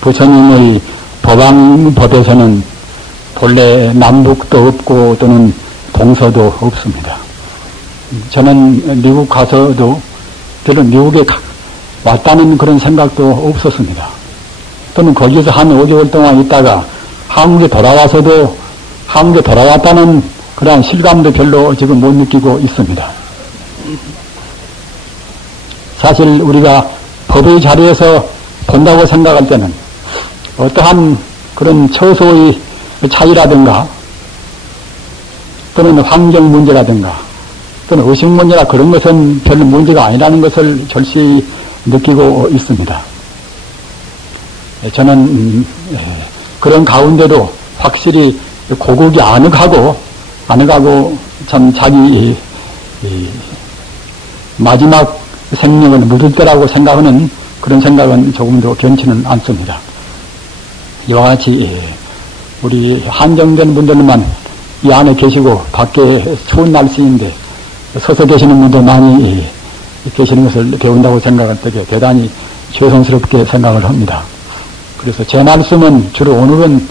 부처님의 법왕법에서는 본래 남북도 없고 또는 동서도 없습니다. 저는 미국 가서도 별로 미국에 왔다는 그런 생각도 없었습니다. 또는 거기서 한 5개월 동안 있다가 한국에 돌아와서도 한국에 돌아왔다는 그러한 실감도 별로 지금 못 느끼고 있습니다. 사실 우리가 법의 자리에서 본다고 생각할 때는 어떠한 그런 처소의 차이라든가 또는 환경 문제라든가 또는 의식 문제나 그런 것은 별로 문제가 아니라는 것을 절실히 느끼고 있습니다. 저는 그런 가운데도 확실히 고국이 아늑하고 참 자기 마지막 생명을 묻을 때라고 생각하는 그런 생각은 조금도 견치는 않습니다. 이와 같이 우리 한정된 분들만 이 안에 계시고 밖에 추운 날씨인데 서서 계시는 분도 많이 계시는 것을 배운다고 생각할 때 대단히 죄송스럽게 생각을 합니다. 그래서 제 말씀은 주로 오늘은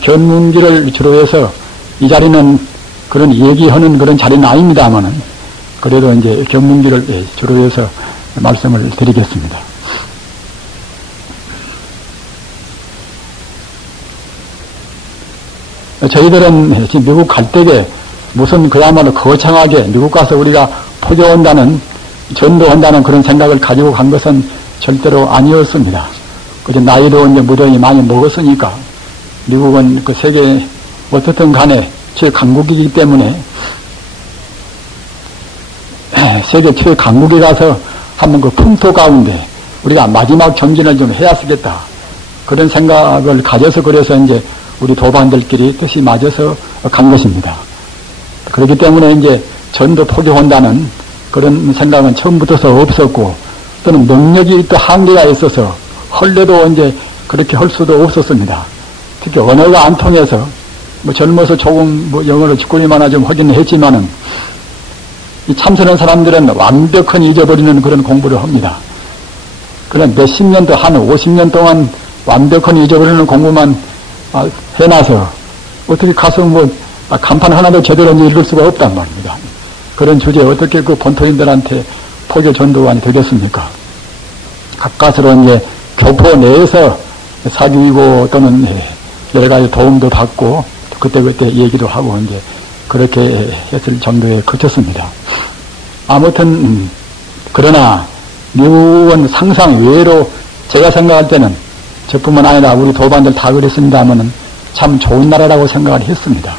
견문기를 주로 해서 이 자리는 그런 얘기하는 그런 자리는 아닙니다만은 그래도 이제 견문기를 주로 해서 말씀을 드리겠습니다. 저희들은 지금 미국 갈 때에 무슨 그야말로 거창하게 미국 가서 우리가 포교한다는 전도한다는 그런 생각을 가지고 간 것은 절대로 아니었습니다. 그저 나이도 이제 무더니 많이 먹었으니까 미국은 그 세계 어떻든 간에 최강국이기 때문에 세계 최강국에 가서 한번 그 풍토 가운데 우리가 마지막 전진을 좀 해야 쓰겠다. 그런 생각을 가져서 그래서 이제 우리 도반들끼리 뜻이 맞아서 간 것입니다. 그렇기 때문에 이제 전도 포교한다는 그런 생각은 처음부터 없었고 또는 능력이 또 한계가 있어서 헐래도 이제 그렇게 할 수도 없었습니다. 특히 언어가 안 통해서 뭐 젊어서 조금 뭐 영어를 죽거리만 좀 하긴 했지만은 이 참선한 사람들은 완벽한 잊어버리는 그런 공부를 합니다. 그런 몇십 년도 한 50년 동안 완벽한 잊어버리는 공부만 해놔서 어떻게 가서 뭐 간판 하나도 제대로 읽을 수가 없단 말입니다. 그런 주제에 어떻게 그 본토인들한테 포교 전도관이 되겠습니까? 가까스로 이제 교포 내에서 사귀고 또는 여러 가지 도움도 받고 그때그때 얘기도 하고 이제 그렇게 했을 정도에 그쳤습니다. 아무튼 그러나 미국은 상상 외로 제가 생각할 때는 저뿐만 아니라 우리 도반들 다 그랬습니다만은 참 좋은 나라라고 생각을 했습니다.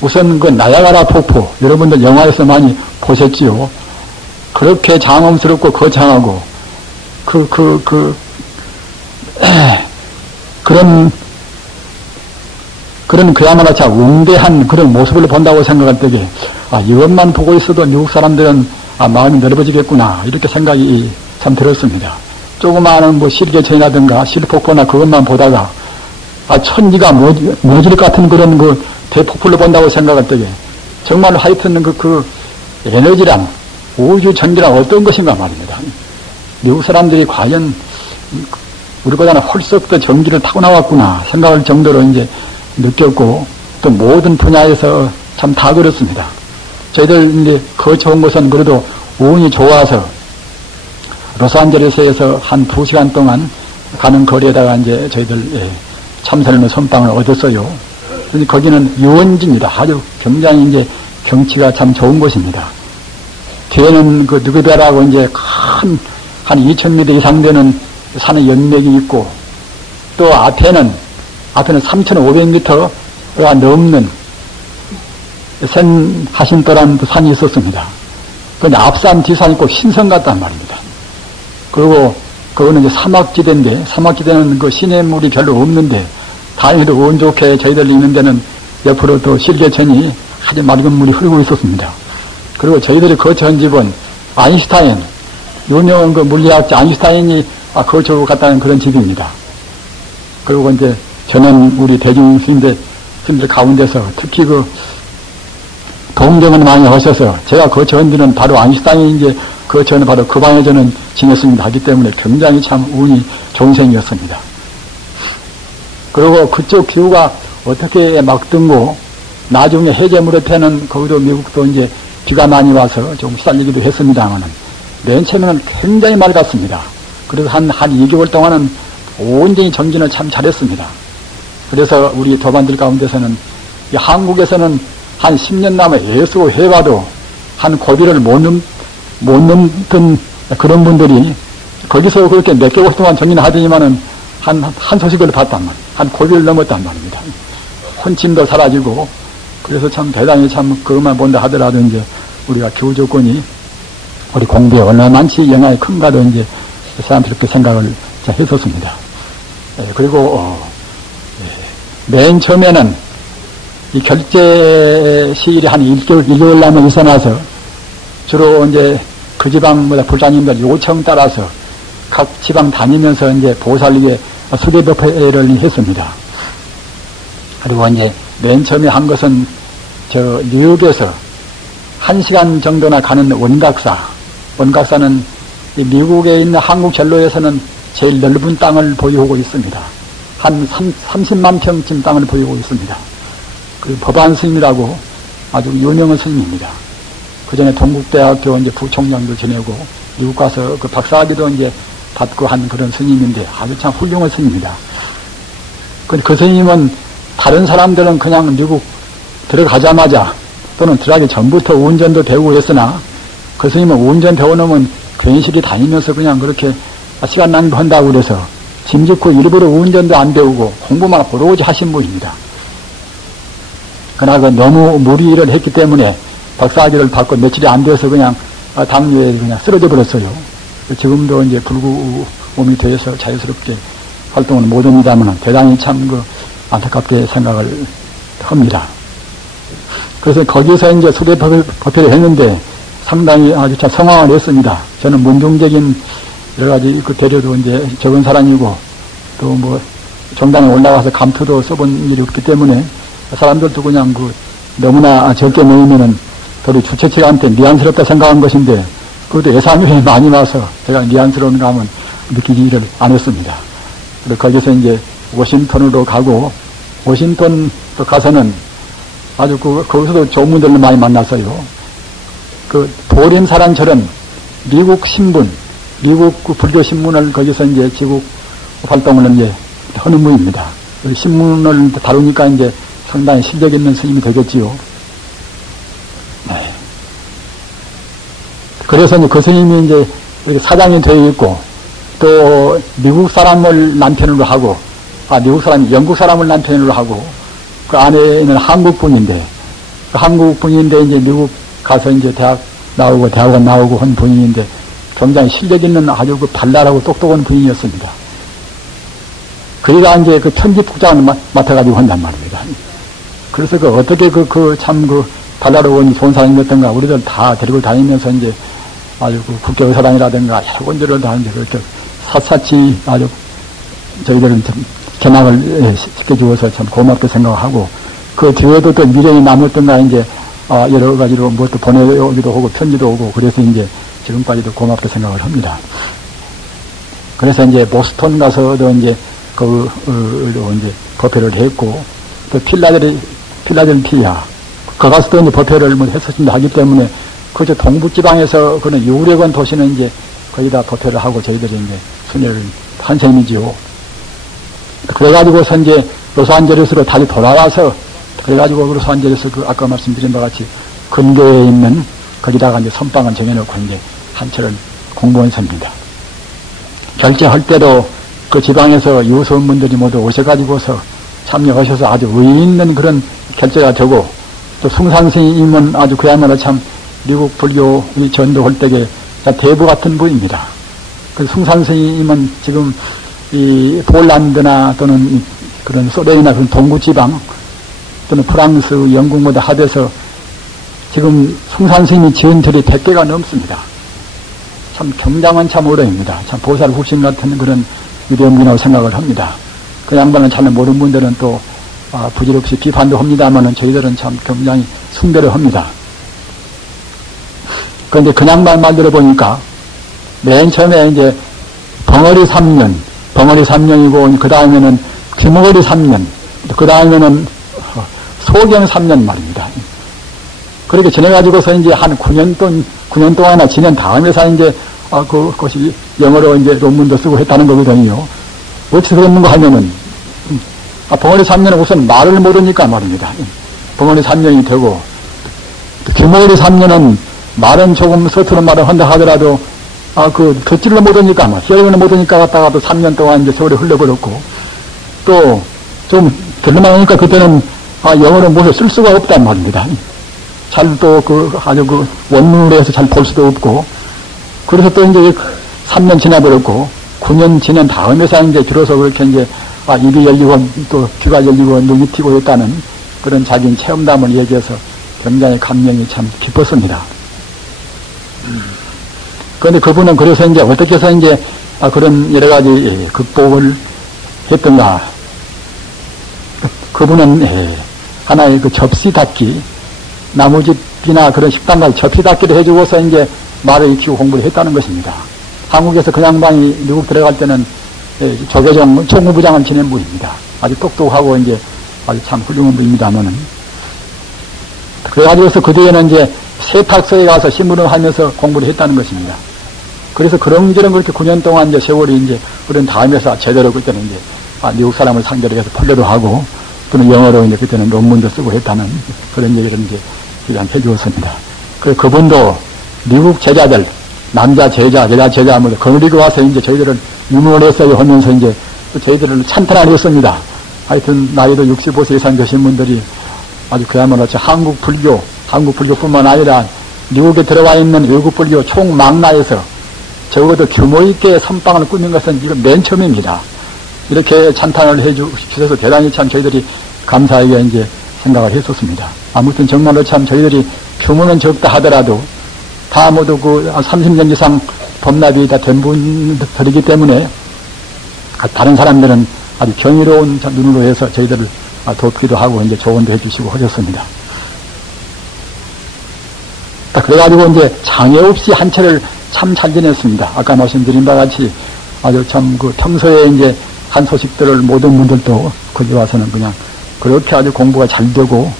우선 그 나야가라 폭포 여러분들 영화에서 많이 보셨지요. 그렇게 장엄스럽고 거창하고 그런 그야말로 참 웅대한 그런 모습을 본다고 생각할 때에 이것만 보고 있어도 미국 사람들은 마음이 넓어지겠구나 이렇게 생각이 참 들었습니다. 조그마한 뭐 실개천이라든가 실폭포나 그것만 보다가 천지가 모질 같은 그런 그 대폭포를 본다고 생각할 때에 정말 하여튼 그 에너지란 우주 전기란 어떤 것인가 말입니다. 미국 사람들이 과연 우리보다는 훨씬 더 전기를 타고나왔구나 생각할 정도로 이제 느꼈고 또 모든 분야에서 참 다 그렇습니다. 저희들 이제 거쳐온 것은 그래도 운이 좋아서 로스앤젤레스에서 한 2시간 동안 가는 거리에다가 이제 저희들 참선하는 선방을 얻었어요. 그런데 거기는 유원지입니다. 아주 굉장히 이제 경치가 참 좋은 곳입니다. 뒤에는 그 느그베라고 이제 한 2,000m 이상 되는 산의 연맥이 있고 또 앞에는 3,500m가 넘는 센하신도라는 산이 있었습니다. 그런데 앞산 뒤산 있고 신성 같단 말입니다. 그리고 그거는 이제 사막지대인데 사막지대는 그 시냇물이 별로 없는데 다행히도 운 좋게 저희들 있는 데는 옆으로 또 실개천이 아주 맑은 물이 흐르고 있었습니다. 그리고 저희들이 거쳐온 집은 아인슈타인 유명한 그 물리학자 아인슈타인이 거쳐 갔다는 그런 집입니다. 그리고 이제 저는 우리 대중 스님들 가운데서 특히 그 동정을 많이 하셔서 제가 거쳐온 데는 바로 아인슈타인이 이제 그 전에 바로 그 방에 저는 지냈습니다. 하기 때문에 굉장히 참 운이 좋은 생이었습니다. 그리고 그쪽 기후가 어떻게 막든고 나중에 해제무렵에는 거기도 미국도 이제 비가 많이 와서 좀 시달리기도 했습니다만은 맨 처음에는 굉장히 맑았습니다. 그래서 한 2개월 동안은 온전히 전진을 참 잘했습니다. 그래서 우리 도반들 가운데서는 한국에서는 한 10년 남아 애쓰고 해봐도 한 고비를 못 넘던 그런 분들이 거기서 그렇게 몇 개월 동안 전진하더니만은 한 소식을 봤단 말이에요. 한 고비를 넘었단 말입니다. 혼침도 사라지고 그래서 참 대단히 참 그것만 본다 하더라도 이제 우리가 교우 조건이 우리 공부에 얼마만치 영향이 큰가도 이제 사람들이 그렇게 생각을 했었습니다. 그리고 맨 처음에는 이 결제 시일이 한 1개월 남아 있어 나서 주로 이제 그 지방보다 불자님들 요청 따라서 각 지방 다니면서 이제 보살리게 수대법회를 했습니다. 그리고 이제 맨 처음에 한 것은 저 뉴욕에서 1시간 정도나 가는 원각사는 이 미국에 있는 한국 전로에서는 제일 넓은 땅을 보유하고 있습니다. 한 30만 평쯤 땅을 보유하고 있습니다. 그 법안 스님이라고 아주 유명한 스님입니다. 그 전에 동국대학교 이제 부총장도 지내고 미국 가서 그 박사학위도 이제 받고 한 그런 스님인데 아주 참 훌륭한 스님입니다. 그 스님은 다른 사람들은 그냥 미국 들어가자마자 또는 들어가기 전부터 운전도 배우고 했으나 그 스님은 운전 배워놓으면 괜시리 다니면서 그냥 그렇게 시간 낭비한다고 그래서 짐짓고 일부러 운전도 안 배우고 공부만 오로지 하신 분입니다. 그러나 너무 무리를 했기 때문에 박사학위를 받고 며칠이 안 돼서 그냥 당뇨에 그냥 쓰러져 버렸어요. 지금도 이제 불구음이 되어서 자유스럽게 활동을 못합니다만 대단히 참 안타깝게 생각을 합니다. 그래서 거기서 이제 수대법회를 했는데 상당히 아주 참 성황을 했습니다. 저는 문중적인 여러 가지 그 대려도 이제 적은 사람이고 또 뭐 정당에 올라가서 감투도 써본 일이 없기 때문에 사람들도 그냥 너무나 적게 모이면은 도리 주최측한테 미안스럽다 생각한 것인데 그것도 예산이 많이 와서 제가 미안스러운 감은 느끼지를 않았습니다. 그리고 거기서 이제 워싱턴으로 가고 워싱턴 또 가서는 아주 거기서도 좋은 분들을 많이 만났어요. 보림사랑처럼 미국 신문, 미국 불교 신문을 거기서 이제 지국 활동을 이제 하는 분입니다. 신문을 다루니까 이제 상당히 실력 있는 스님이 되겠지요. 네. 그래서 이제 그 스님이 이제 이렇게 사장이 되어 있고 또 미국 사람을 남편으로 하고 미국 사람이 영국 사람을 남편으로 하고 그 안에는 한국 분인데 이제 미국 가서 이제 대학 나오고 대학원 나오고 한 분인데 굉장히 실력 있는 아주 발랄하고 똑똑한 분이었습니다. 그리가 이제 편집국장을 맡아가지고 한단 말입니다. 그래서 어떻게 발랄하고 좋은 사람이었던가 우리들 다 데리고 다니면서 이제 아주 국회의사당이라든가 여러 군데를 다 이제 그렇게 샅샅이 아주 저희들은 좀 견학을 시켜주어서 참 고맙게 생각하고 그 뒤에도 또 미련이 남았던가 이제 여러 가지로 뭐 또 보내오기도 하고 편지도 오고 그래서 이제 지금까지도 고맙게 생각을 합니다. 그래서 이제 보스턴 가서도 이제 이제 법회를 했고 또 필라델피아 그 가서도 이제 법회를 했었습니다. 하기 때문에 그저 동부지방에서 그런 유력한 도시는 이제 거기다 법회를 하고 저희들이 이제 순회를 한 셈이지요. 그래가지고서 이제 로스안젤레스로 다시 돌아와서 그래가지고 로스안젤레스 아까 말씀드린 바와 같이 근교에 있는 거기다가 이제 선방을 정해놓고 이제 한 철을 공부한 셈입니다. 결제할 때도 그 지방에서 유수원분들이 모두 오셔가지고서 참여하셔서 아주 의의 있는 그런 결제가 되고 또 숭상스님은 아주 그야말로 참 미국 불교 전도할 때에 대부 같은 분입니다. 그 숭상스님은 지금 이 폴란드나 또는 그런 소련이나 그런 동구지방 또는 프랑스, 영국보다 합해서 지금 숭산스님이 지은 절이 100개가 넘습니다. 참 경장한 참 어려입니다. 참 보살 후신 같은 그런 위대한 분이라고 생각을 합니다. 그 양반은 잘 모르는 분들은 또 부질없이 비판도 합니다만은 저희들은 참 굉장히 숭배를 합니다. 그런데 그냥 말 들어보니까 맨 처음에 이제 벙어리 3년이고 그 다음에는 귀머거리 3년, 그 다음에는 소경 3년 말입니다. 그렇게 지내가지고서 이제 한 9년 동안이나 지낸 다음에서 이제 그것이 영어로 이제 논문도 쓰고 했다는 거거든요. 어떻게 그랬는가 하면은 벙어리 3년은 우선 말을 모르니까 말입니다. 벙어리 3년이 되고 귀머거리 3년은 말은 조금 서투른 말을 한다 하더라도 듣지를 못하니까 히어링을 못하니까 갔다가도 3년 동안 이제 세월이 흘러버렸고 또 좀 들을만 하니까 그때는 영어를 무엇을 쓸 수가 없단 말입니다. 잘 또 아주 원문으로 해서 잘 볼 수도 없고 그래서 또 이제 3년 지나버렸고 9년 지난 다음에서 이제 비로소 그렇게 이제 입이 열리고 또 귀가 열리고 눈이 튀고 했다는 그런 자기 체험담을 얘기해서 굉장히 감명이 참 깊었습니다. 그런데 그분은 그래서 이제 어떻게 해서 이제 그런 여러 가지 극복을 했던가. 그분은 하나의 접시 닦기, 나무집이나 그런 식당 가서 접시 닦기를 해주고서 이제 말을 익히고 공부를 했다는 것입니다. 한국에서 그 양반이 미국 들어갈 때는 조계종 총무부장을 지낸 분입니다. 아주 똑똑하고 이제 아주 참 훌륭한 분입니다만은. 그래가지고서 그 뒤에는 이제 세탁소에 가서 신문을 하면서 공부를 했다는 것입니다. 그래서 그런저런 그렇게 9년 동안 이제 세월이 이제 그런 다음에서 제대로 그때는 이제 미국 사람을 상대로 해서 판례도 하고 또는 영어로 이제 그때는 논문도 쓰고 했다는 그런 얘기를 이제 그냥 해주었습니다. 그래서 그분도 미국 제자들, 남자 제자, 여자 제자, 거느리고 와서 이제 저희들을 유명을 했어요 하면서 이제 저희들을 찬탄을 했습니다. 하여튼 나이도 65세 이상 되신 분들이 아주 그야말로 한국 불교뿐만 아니라 미국에 들어와 있는 외국 불교 총망라에서 적어도 규모 있게 선방을 꾸민 것은 이건 맨 처음입니다. 이렇게 찬탄을 해주셔서 대단히 참 저희들이 감사하게 이제 생각을 했었습니다. 아무튼 정말로 참 저희들이 규모는 적다 하더라도 다 모두 30년 이상 법납이 다 된 분들이기 때문에 다른 사람들은 아주 경이로운 눈으로 해서 저희들을 돕기도 하고 이제 조언도 해주시고 하셨습니다. 그래가지고 이제 장애 없이 한 채를 참 잘 지냈습니다. 아까 말씀드린 바와 같이 아주 참 평소에 이제 한 소식들을 모든 분들도 거기 와서는 그냥 그렇게 아주 공부가 잘 되고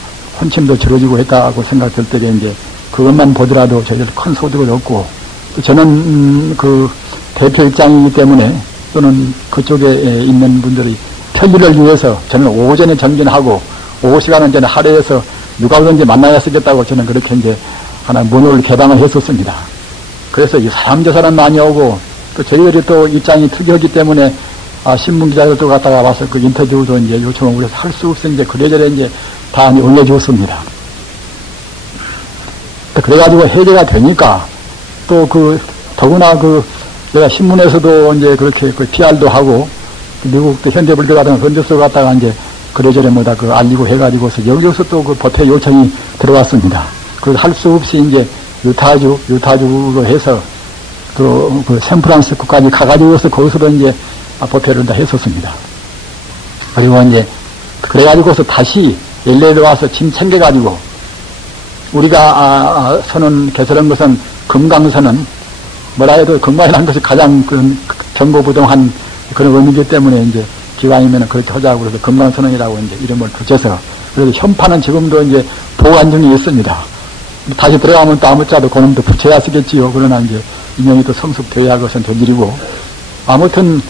혼침도 줄어지고 했다고 생각될 때에 이제 그것만 보더라도 저희들 큰 소득을 얻고 또 저는 대표 입장이기 때문에 또는 그쪽에 있는 분들이 편리를 위해서 저는 오전에 정진하고 오후 시간은 저는 하루에서 누가 오든지 만나야 쓰겠다고 저는 그렇게 이제 하나 문을 개방을 했었습니다. 그래서 이 사람 저 사람 많이 오고 또 저희들이 또 입장이 특이하기 때문에 신문 기자들도 갔다가 와서 그 인터뷰도 이제 요청을 우리가 할 수 없어 이제 그래저래 이제 다 올려주었습니다. 그래가지고 해제가 되니까 또 더구나 내가 신문에서도 이제 그렇게 PR도 하고 미국도 현대불교 같은 건조소 갔다가 이제 그래저래 알리고 해가지고서 여기서 또 법회 요청이 들어왔습니다. 그걸 할 수 없이 이제 유타주로 해서 샌프란시스코까지 가가지고서 거기서도 이제 법회를 다 했었습니다. 그리고 이제 그래가지고서 다시 LA로 와서 짐 챙겨가지고 우리가 개설한 것은 금강선은 뭐라 해도 금강이라는 것이 가장 정보부동한 그런 의미이기 때문에 이제 기왕이면 그렇게 하자고 그래서 금강선언이라고 이제 이름을 붙여서 그래서 현판은 지금도 이제 보관 중에 있습니다. 다시 들어가면 또 아무짝도 그놈도 붙여야 쓰겠지요. 그러나 이제 인용이 또 성숙되어야 그것은 될 일이고 아무튼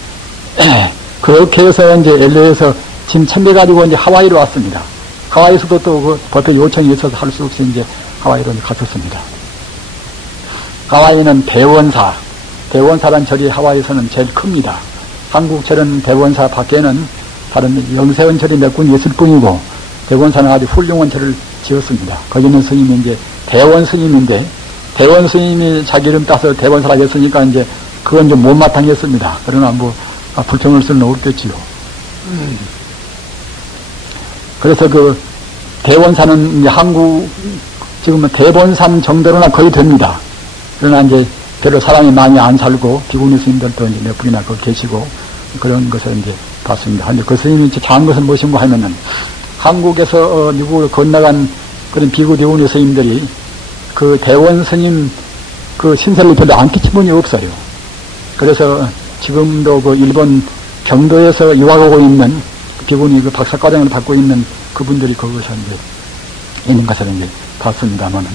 그렇게 해서 이제 LA에서 짐 챙겨가지고 이제 하와이로 왔습니다. 하와이에서도 또 법회 요청이 있어서 할 수 없이 이제 하와이로 갔었습니다. 하와이는 대원사란 절이 하와이에서는 제일 큽니다. 한국 절은 대원사 밖에는 다른 영세원 절이 몇 군이 있을 뿐이고 대원사는 아주 훌륭한 절을 지었습니다. 거기 있는 스님이 이제 대원 스님인데 대원 스님이 자기 이름 따서 대원사라고 했으니까 이제 그건 좀 못마땅했습니다. 그러나 불평할 수는 없겠지요. 그래서 대원사는 이제 지금은 대본산 정도로나 거의 됩니다. 그러나 이제 별로 사람이 많이 안 살고 비구니 스님들도 이제 몇 분이나 거기 계시고 그런 것을 이제 봤습니다. 근데 그 스님이 잘한 것은 무엇인가 하면은 한국에서 미국으로 건너간 그런 비구 비구니 스님들이 그 대원 스님 그 신세를 별로 안 끼친 분이 없어요. 그래서 지금도 그 일본 경도에서 유학하고 있는 기분이 그 박사과정을 받고 있는 그분들이 거기서 이제 있는 것을 이제 봤습니다만은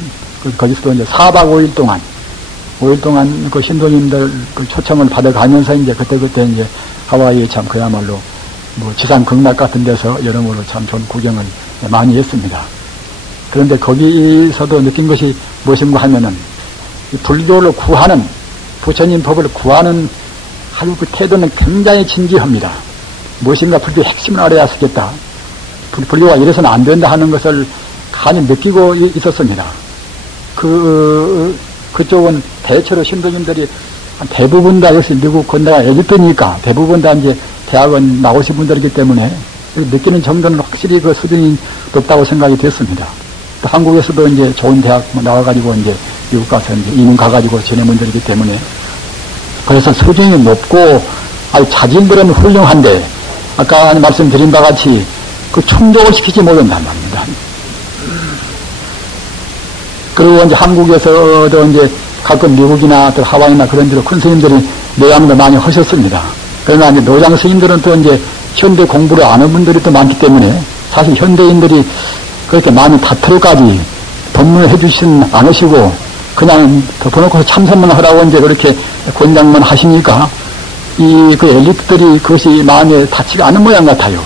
거기서도 이제 4박 5일 동안 그 신도님들 그 초청을 받아가면서 이제 그때 이제 하와이에 참 그야말로 뭐 지상 극락 같은 데서 여러모로 참 좋은 구경을 많이 했습니다. 그런데 거기서도 느낀 것이 무엇인가 하면은 이 불교를 구하는 부처님 법을 구하는 아주 그 태도는 굉장히 진지합니다. 무엇인가 불교의 핵심을 알아야 쓰겠다. 불교가 이래서는 안 된다 하는 것을 간이 느끼고 있었습니다. 그쪽은 대체로 신도님들이 대부분 다 역시 미국 건너가 에집트니까 대부분 다 이제 대학원 나오신 분들이기 때문에 느끼는 정도는 확실히 그 수준이 높다고 생각이 됐습니다. 또 한국에서도 이제 좋은 대학 나와가지고 이제 미국 가서 이제 이민 가가지고 지낸 분들이기 때문에 그래서 수준이 높고 아주 자질들은 훌륭한데 아까 말씀드린 바와 같이 그 충족을 시키지 못한단 말입니다. 그리고 이제 한국에서도 이제 가끔 미국이나 또 하와이나 그런 데로 큰 스님들이 내양도 많이 하셨습니다. 그러나 이제 노장 스님들은 또 이제 현대 공부를 아는 분들이 또 많기 때문에 사실 현대인들이 그렇게 많이 다투로까지 법문을 해주시진 않으시고 그냥 덮어놓고 참선만 하라고 이제 그렇게 권장만 하시니까 그 엘리트들이 그것이 마음에 닿지가 않은 모양 같아요.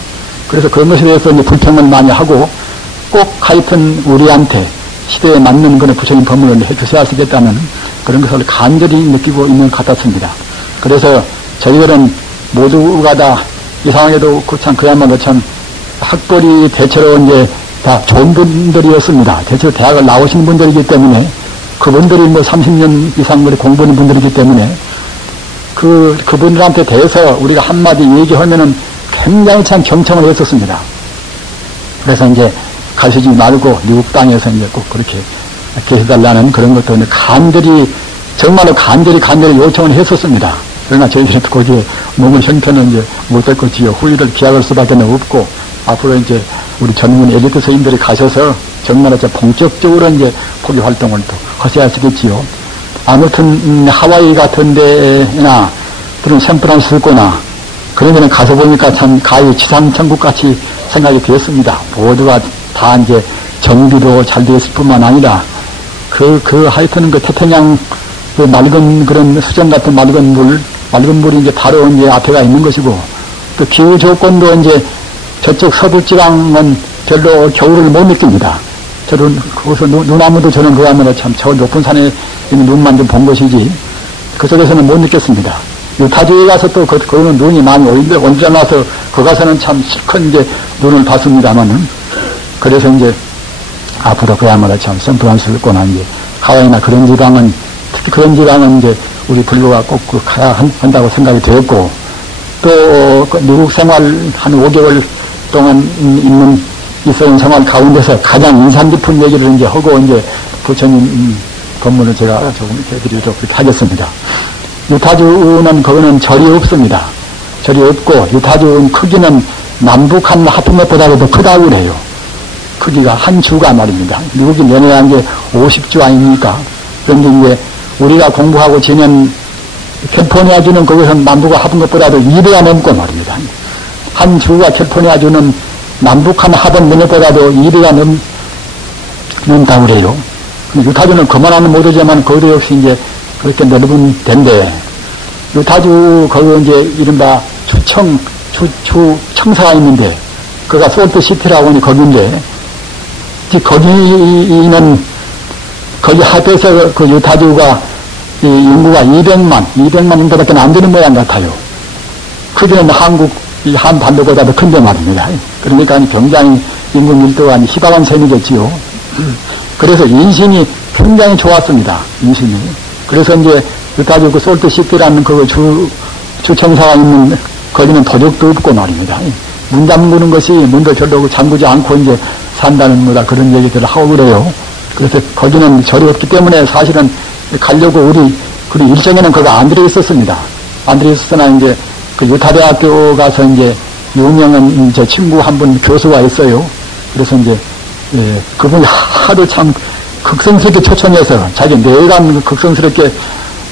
그래서 그런 것에 대해서 이제 불평을 많이 하고 꼭 하여튼 우리한테 시대에 맞는 그런 부처님 법문을 해주셔야 하시겠다는 그런 것을 간절히 느끼고 있는 것 같았습니다. 그래서 저희들은 모두가 다 이상하게도 그야말로 참 학벌이 대체로 이제 다 좋은 분들이었습니다. 대체로 대학을 나오신 분들이기 때문에 그분들이 뭐 30년 이상 공부하는 분들이기 때문에 그분들한테 대해서 우리가 한마디 얘기하면은 굉장히 참 경청을 했었습니다. 그래서 이제 가시지 말고 미국 땅에서 이제 꼭 그렇게 계셔달라는 그런 것도 간절히 정말로 간절히 요청을 했었습니다. 그러나 저희들은 거기에 몸을 형편은 이제 못할 것이요 후일을 기약할 수밖에 없고 앞으로 이제 우리 전문 엘리트 스님들이 가셔서 정말로 본격적으로 이제 포기 활동을 또 하셔야 하시겠지요. 아무튼 하와이 같은 데나 또는 샌프란시스코나 그런 데는 가서 보니까 참 가히 지상천국 같이 생각이 되었습니다. 모두가 다 이제 정비도 잘 되어 있을 뿐만 아니라 하여튼 그 태평양 그 맑은 그런 수정 같은 맑은 물이 이제 바로 이제 앞에가 있는 것이고 또 기후 조건도 이제 저쪽 서부 지방은 별로 겨울을 못 느낍니다. 저는 거기서 눈나무도 저는 그거 하면 참 저 높은 산에 있는 눈만 좀 본 것이지 그쪽에서는 못 느꼈습니다. 유타주에 가서 또 거기는 눈이 많이 오는데 언제 나서 거 가서는 참 실컷 이제 눈을 봤습니다만은 그래서 이제 앞으로 그야말로 참 샌프란시스코나 이제 하와이나 그런 지방은 특히 그런 지방은 이제 우리 불교가 꼭 가야 한다고 생각이 되었고 또 미국 생활 한 5개월 동안 있었던 생활 가운데서 가장 인상 깊은 얘기를 이제 하고 이제 부처님 법문을 제가 조금 해드리도록 하겠습니다. 유타주는 거기는 절이 없습니다. 절이 없고 유타주 크기는 남북 한 하프몇보다도 더 크다고 그래요. 크기가 한 주가 말입니다. 미국이 연애한 게 50주 아닙니까? 그런데 이제 우리가 공부하고 지낸 캘리포니아주는 거기서 남북과 합은 것보다도 2배가 넘고 말입니다. 한 주가 캘리포니아주는 남북 한 합은 면역보다도 2배가 넘다고 그래요. 유타주는 그만하면 못하지만 거기도 역시 이제 그렇게 넓은 데인데 유타주 거기 이제 이른바 청사가 있는데 그가 솔트시티라고 하니 거기인데 거기는 거기 합해서 그 유타주가 인구가 200만 인구밖에 안 되는 모양 같아요. 크기는 한국 한반도보다도 큰데 말입니다. 그러니까 굉장히 인구 밀도가 희박한 셈이겠지요. 그래서 인심이 굉장히 좋았습니다. 인심이. 그래서 이제 유타주 그 솔트시티라는 그 주청사가 있는 거기는 도적도 없고 말입니다. 문 잠그는 것이 문도 별로 잠그지 않고 이제 산다는 뭐다 그런 얘기들을 하고 그래요. 그래서 거기는 절이 없기 때문에 사실은 가려고 우리 일정에는 그거 안 들어있었습니다. 안 들어있었으나 이제 그 유타대학교 가서 이제 유명한 제 친구 한 분 교수가 있어요. 그래서 이제 그분이 하도 참 극성스럽게 초청해서 자기 내관 극성스럽게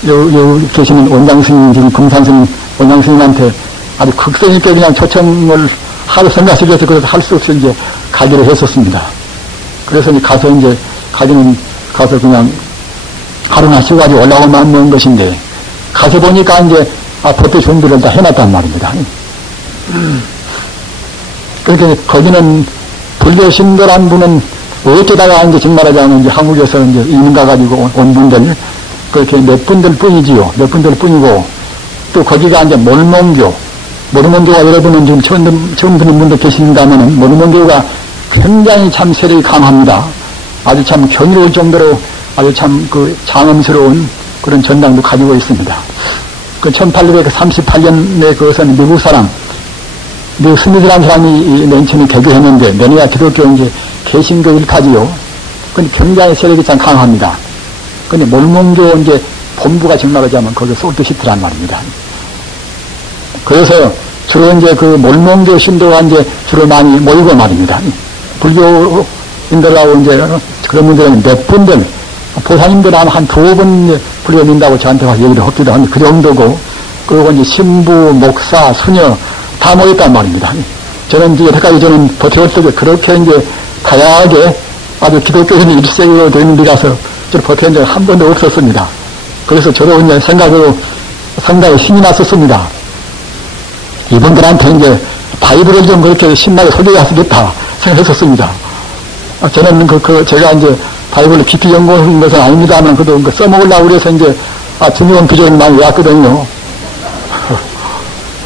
여기 계시는 원장 스님, 지금 금산 스님, 원장 스님한테 아주 극성 있게 그냥 초청을 하루 생각해서 그래서 할 수 없이 이제 가기로 했었습니다. 그래서 이제 가서 이제 가서 그냥 하루나 쉬어가지고 올라오면 먹은 것인데 가서 보니까 이제 보태 준비를 다 해놨단 말입니다. 그러니까 거기는 불교 신도란 분은 어쩌다가 이제 정말하자면 이제 한국에서 이제 이민 가가지고 온 분들 그렇게 몇 분들 뿐이지요. 몇 분들 뿐이고 또 거기가 이제 모르몬교가 여러분은 지금 처음 듣는 분도 계신다면은 모르몬교가 굉장히 참 세력이 강합니다. 아주 참 경이로울 정도로 아주 참 그 장엄스러운 그런 전당도 가지고 있습니다. 그 1838년에 그것은 미국 스미스라는 사람이 맨 처음에 개교했는데 내내야 기독교 이제 개신교 일파지요. 근데 굉장히 세력이 참 강합니다. 근데 몰몬교 이제 본부가 정말하자면 거기 솔트시티란 말입니다. 그래서 주로 이제 그 몰몬교 신도가 이제 주로 많이 모이고 말입니다. 불교인들하고 이제 그런 분들은 몇 분들, 보살님들 한 두 번 불교 믿는다고 저한테 와서 얘기를 하기도 하는데 그 정도고, 그리고 이제 신부, 목사, 수녀 다 모였단 말입니다. 저는 이제 여태까지 저는 버텨올 때 그렇게 이제 다양하게 아주 기독교인이 일색으로 되는 데라서 저는 버텨온 적은 한 번도 없었습니다. 그래서 저도 이제 생각으로 상당히 신이 났었습니다. 이분들한테 이제 바이블을 좀 그렇게 신나게 소개하시겠다 생각했었습니다. 저는 제가 이제 바이블을 깊이 연구한 것은 아닙니다만, 그래도 써먹으려고 그래서 이제, 중요한 비전이 많이 왔거든요.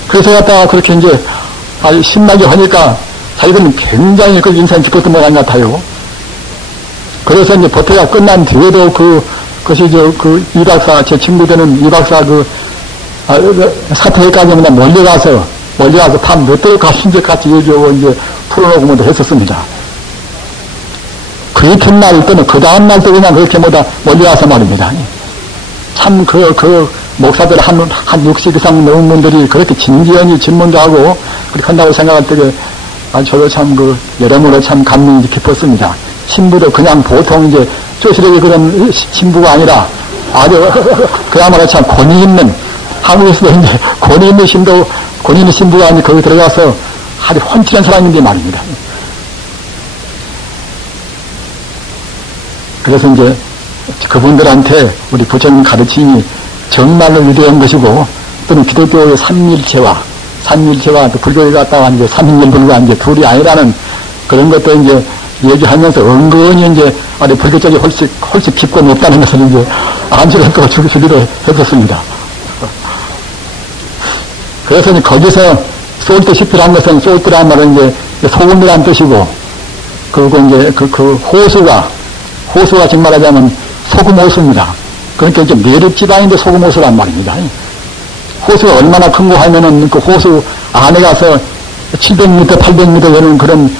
그래서 갖다가 그렇게 이제, 아주 신나게 하니까 자기들은 굉장히 그 인상이 깊었던 것 같아요. 그래서 이제 버태가 끝난 뒤에도 그것이 이 박사, 제 친구 되는 이 박사 사태까지보다 멀리 가서 밤 늦도록 가신지 같이 얘기하고 이제 풀어놓고 뭐도 했었습니다. 그 이튿날 또는 그 다음날 또 그냥 그렇게 멀리 가서 말입니다. 참 목사들 한 60 이상 넘은 분들이 그렇게 진지하니 질문도 하고 그렇게 한다고 생각할 때 저도 참 여러모로 참 감명이 깊었습니다. 신부도 그냥 보통 이제 쪼시르게 그런 신부가 아니라 아주 그야말로 참 권위 있는, 한국에서도 이제 권위 있는 신부가 이제 거기 들어가서 아주 훤칠한 사람인데 말입니다. 그래서 이제 그분들한테 우리 부처님 가르침이 정말로 위대한 것이고, 또는 기독교의 삼일체와 또 불교에 갔다가 이제 삼일불과 이제 둘이 아니라는 그런 것도 이제 얘기하면서 은근히 이제 불교 쪽이 훨씬 깊고 높다는 것을 이제 안주를 또 주기로 했었습니다. 그래서 이제 거기서 솔트시티라는 것은, 솔트라는 말은 이제 소금이라는 뜻이고, 그리고 이제 호수가 정말 하자면 소금호수입니다. 그러니까 이제 내륙지방인데 소금호수란 말입니다. 호수가 얼마나 큰 거 하면은 그 호수 안에 가서 700m, 800m 되는 그런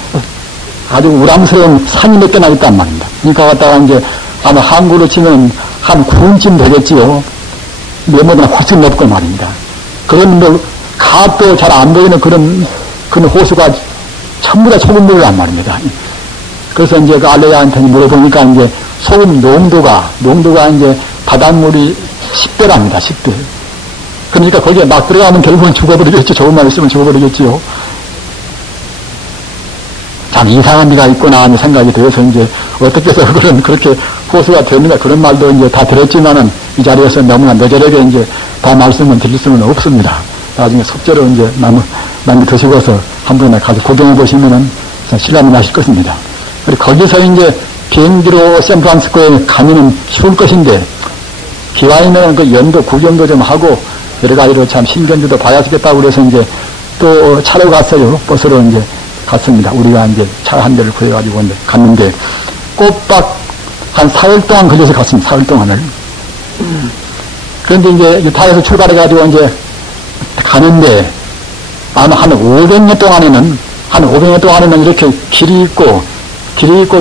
아주 우람스러운 산이 몇 개나 있단 말입니다. 그러니까 갔다가 이제 아마 한국으로 치면 한 구름쯤 되겠지요. 몇보다 훨씬 높고 말입니다. 그런 갓도 잘 안 보이는 그런 호수가 전부 다 소금물이란 말입니다. 그래서 이제 그 알레야한테 물어보니까 이제 소금 농도가 이제 바닷물이 10배랍니다. 10배. 그러니까 거기에 막 들어가면 결국은 죽어버리겠죠. 좋은 말 있으면 죽어버리겠지요. 참 이상한 데가 있구나 하는 생각이 들어서 이제 어떻게 해서 그렇게 호수가 되는가 그런 말도 이제 다 들었지만은 이 자리에서 너무나 너절하게 이제 다 말씀을 드릴 수는 없습니다. 나중에 속죄로 이제 남이 드시고서 한 번에 가서 구경해 보시면은 실감이 나실 것입니다. 그리고 거기서 이제 비행기로 샌프란시스코에 가면은 쉬울 것인데, 기왕이면 그 연도 구경도 좀 하고 여러 가지로 참 신경도 봐야 되겠다고 그래서 이제 또 차로 갔어요. 버스로 이제 갔습니다. 우리가 이제 차 한 대를 구해가지고 갔는데 꼬박 한 4일 동안 걸려서 갔습니다. 4일 동안을. 그런데 이제 타에서 출발해가지고 이제 가는데 아마 한 500년 동안에는 이렇게 길이 있고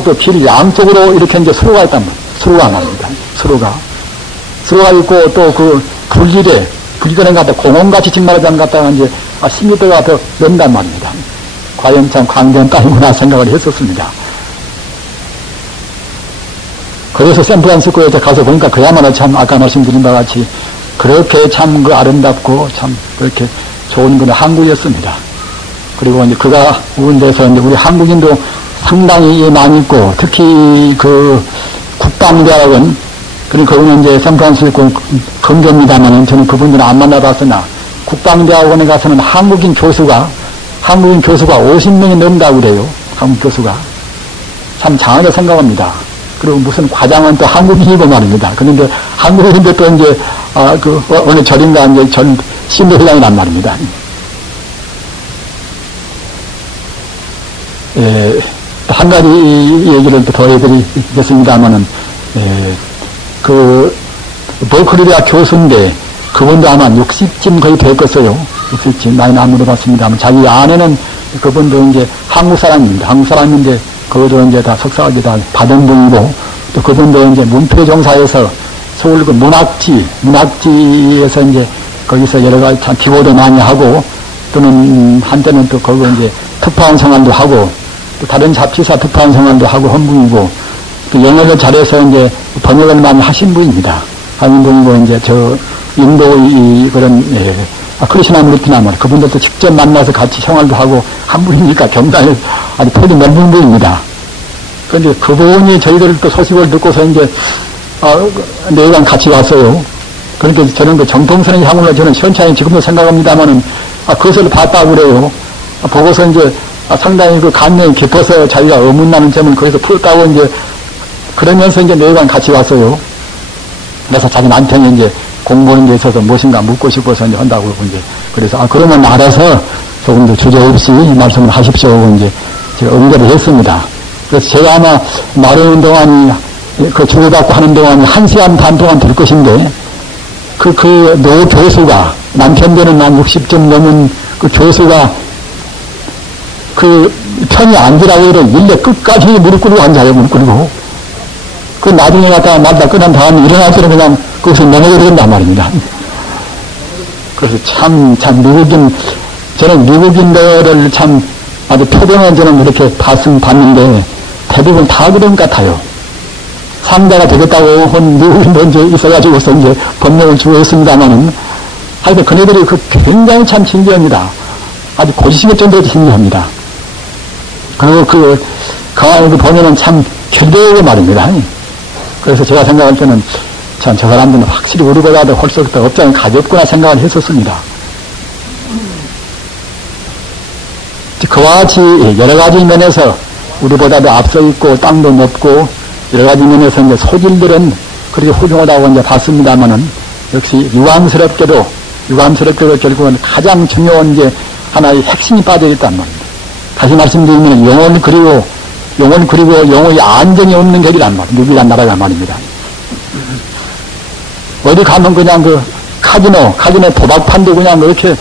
또 길 양쪽으로 이렇게 이제 수로가 있단 말이에요. 수로가 말입니다. 수로가 있고 또 불길에 갖다 공원같이 정말하자면 갖다가 이제 10m가 더 넘단 말입니다. 과연 참 광대한 땅이구나 생각을 했었습니다. 그래서 샌프란시스코에 가서 보니까 그야말로 참 아까 말씀드린 바와 같이 그렇게 참 그 아름답고 참 그렇게 좋은 그런 항구였습니다. 그리고 이제 그가 온 데서 이제 우리 한국인도 상당히 많이 있고 특히 그 국방대학원 그러니까 그분은 이제 샌프란시스코 근교입니다만은 저는 그분들은 안 만나봤으나 국방대학원에 가서는 한국인 교수가 50명이 넘다고 그래요. 한국 교수가. 참 장하게 생각합니다. 그리고 무슨 과장은 또 한국인이고 말입니다. 그런데 한국인도 또 이제, 어느 절인가 이제 전 신도회장이란 말입니다. 한 가지 얘기를 또 더 해드리겠습니다만은, 버클리 대학 교수인데, 그분도 아마 60쯤 거의 됐겠어요. 60쯤. 나이는 안 물어봤습니다만, 자기 아내는 그분도 이제 한국 사람입니다. 한국 사람인데, 그것도 이제 다 석사까지 다 받은 분이고, 또 그분도 이제 문표종사에서 서울 그 문학지에서 이제 거기서 여러 가지 참 기고도 많이 하고, 또는 한때는 또 거기 이제 특파원 생활도 하고, 또 다른 잡지사 특파원 생활도 하고 한 분이고, 또 영어를 잘해서 이제 번역을 많이 하신 분입니다. 하신 분이고, 이제 인도의 그런, 크리시나무르티나 말, 그분들도 직접 만나서 같이 생활도 하고 한 분이니까 경단에 아주 폭이 넓은 분입니다. 그런데 그분이 저희들 또 소식을 듣고서 이제, 내일간 같이 왔어요. 그러니까 저는 그 정통선의 향후를 저는 시원찮이 지금도 생각합니다만은, 그것을 봤다고 그래요. 보고서 이제 상당히 그 감명이 깊어서 자기가 의문나는 점을 거기서 풀었다고 이제, 그러면서 이제 내일간 같이 왔어요. 그래서 자기 남편이 이제 공부하는 데 있어서 무엇인가 묻고 싶어서 이제 한다고 이제, 그래서, 그러면 알아서 조금 더 주저없이 말씀을 하십시오. 이제 제가 응대를 했습니다. 그래서 제가 아마 말하는 동안이, 주고받고 하는 동안이 1시간 반 동안 될 것인데, 노 교수가, 남편 되는 한 60점 넘은 그 교수가, 편히 앉으라고 해도 일레 끝까지 무릎 꿇고 앉아요, 무릎 꿇고. 나중에 갔다가 말다 끝난 다음에 일어날 때는 그냥 거기서 넘어져야 된단 말입니다. 그래서 저는 미국인들을 참 아주 표정은 저는 이렇게 봤는데 대부분 다 그런 것 같아요. 상대가 되겠다고 한 미국인도 이제 있어가지고서 이제 법령을 주고 있습니다만은 하여튼 그네들이 굉장히 참 신기합니다. 아주 고지식의 정도로 신기합니다. 그리고 강화에 보면은 참 길대고 말입니다. 그래서 제가 생각할 때는 참 저 사람들은 확실히 우리보다도 훨씬 더 업장이 가볍구나 생각을 했었습니다. 그와 같이 여러 가지 면에서 우리보다도 앞서 있고 땅도 높고 여러 가지 면에서 이제 소질들은 그렇게 훌륭하다고 이제 봤습니다만은 역시 유감스럽게도 결국은 가장 중요한 이제 하나의 핵심이 빠져있단 말입니다. 다시 말씀드리면 영혼 그리고 영혼의 안정이 없는 격이란 말이에요. 미국이란 나라란 말입니다. 어디 가면 그냥 카지노 도박판도 그냥 이렇게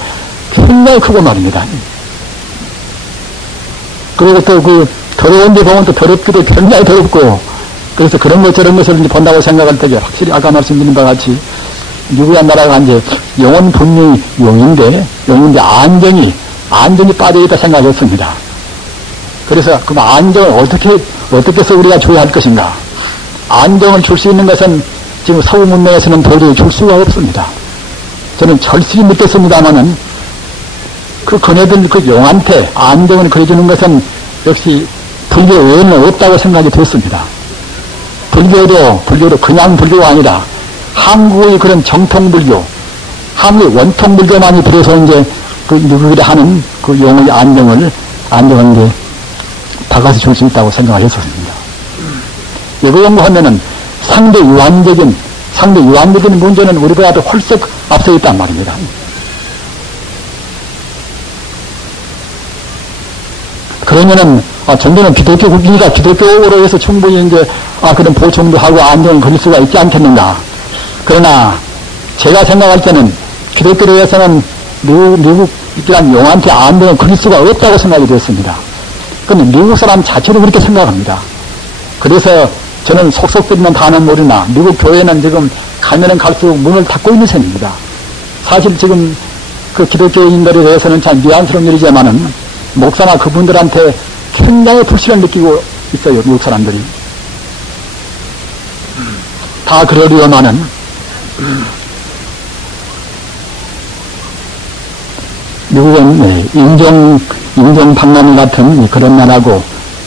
굉장히 크고 말입니다. 그리고 또 더러운 데 보면 또 더럽기도 굉장히 더럽고, 그래서 그런 것 저런 것을 이제 본다고 생각할 때 확실히 아까 말씀드린 바와 같이 미국이란 나라가 이제 영혼 분명히 용인데 안정이 빠져있다 생각했습니다. 그래서 그 안정을 어떻게 해서 우리가 줘야 할 것인가? 안정을 줄 수 있는 것은 지금 서구 문명에서는 도저히 줄 수가 없습니다. 저는 절실히 믿겠습니다만은 그네들 용한테 안정을 그려주는 것은 역시 불교 외에는 없다고 생각이 됐습니다. 불교도 그냥 불교가 아니라 한국의 그런 정통불교, 한국의 원통불교만이 비로소 이제 누구들이 하는 용의 안정을 이제 바꿔서 줄 수 있다고 생각을 했었습니다. 이거 연구하면은 상대 유한적인 문제는 우리보다도 훨씬 앞서 있단 말입니다. 그러면은, 정부는 기독교 국기니까 기독교로 해서 충분히 이제, 그런 보충도 하고 안정을 그릴 수가 있지 않겠는가. 그러나, 제가 생각할 때는 기독교로 해서는 미국이란 용한테 안정을 그릴 수가 없다고 생각이 되었습니다. 그런데 미국 사람 자체도 그렇게 생각합니다. 그래서 저는 속속들이는 다는 모르나 미국 교회는 지금 가면은 갈수록 문을 닫고 있는 셈입니다. 사실 지금 기독교인들에 대해서는 참 미안스러운 일이지만은 목사나 그분들한테 굉장히 불신을 느끼고 있어요, 미국 사람들이. 다 그러려마는 미국은 인종 박람 같은 그런 나라고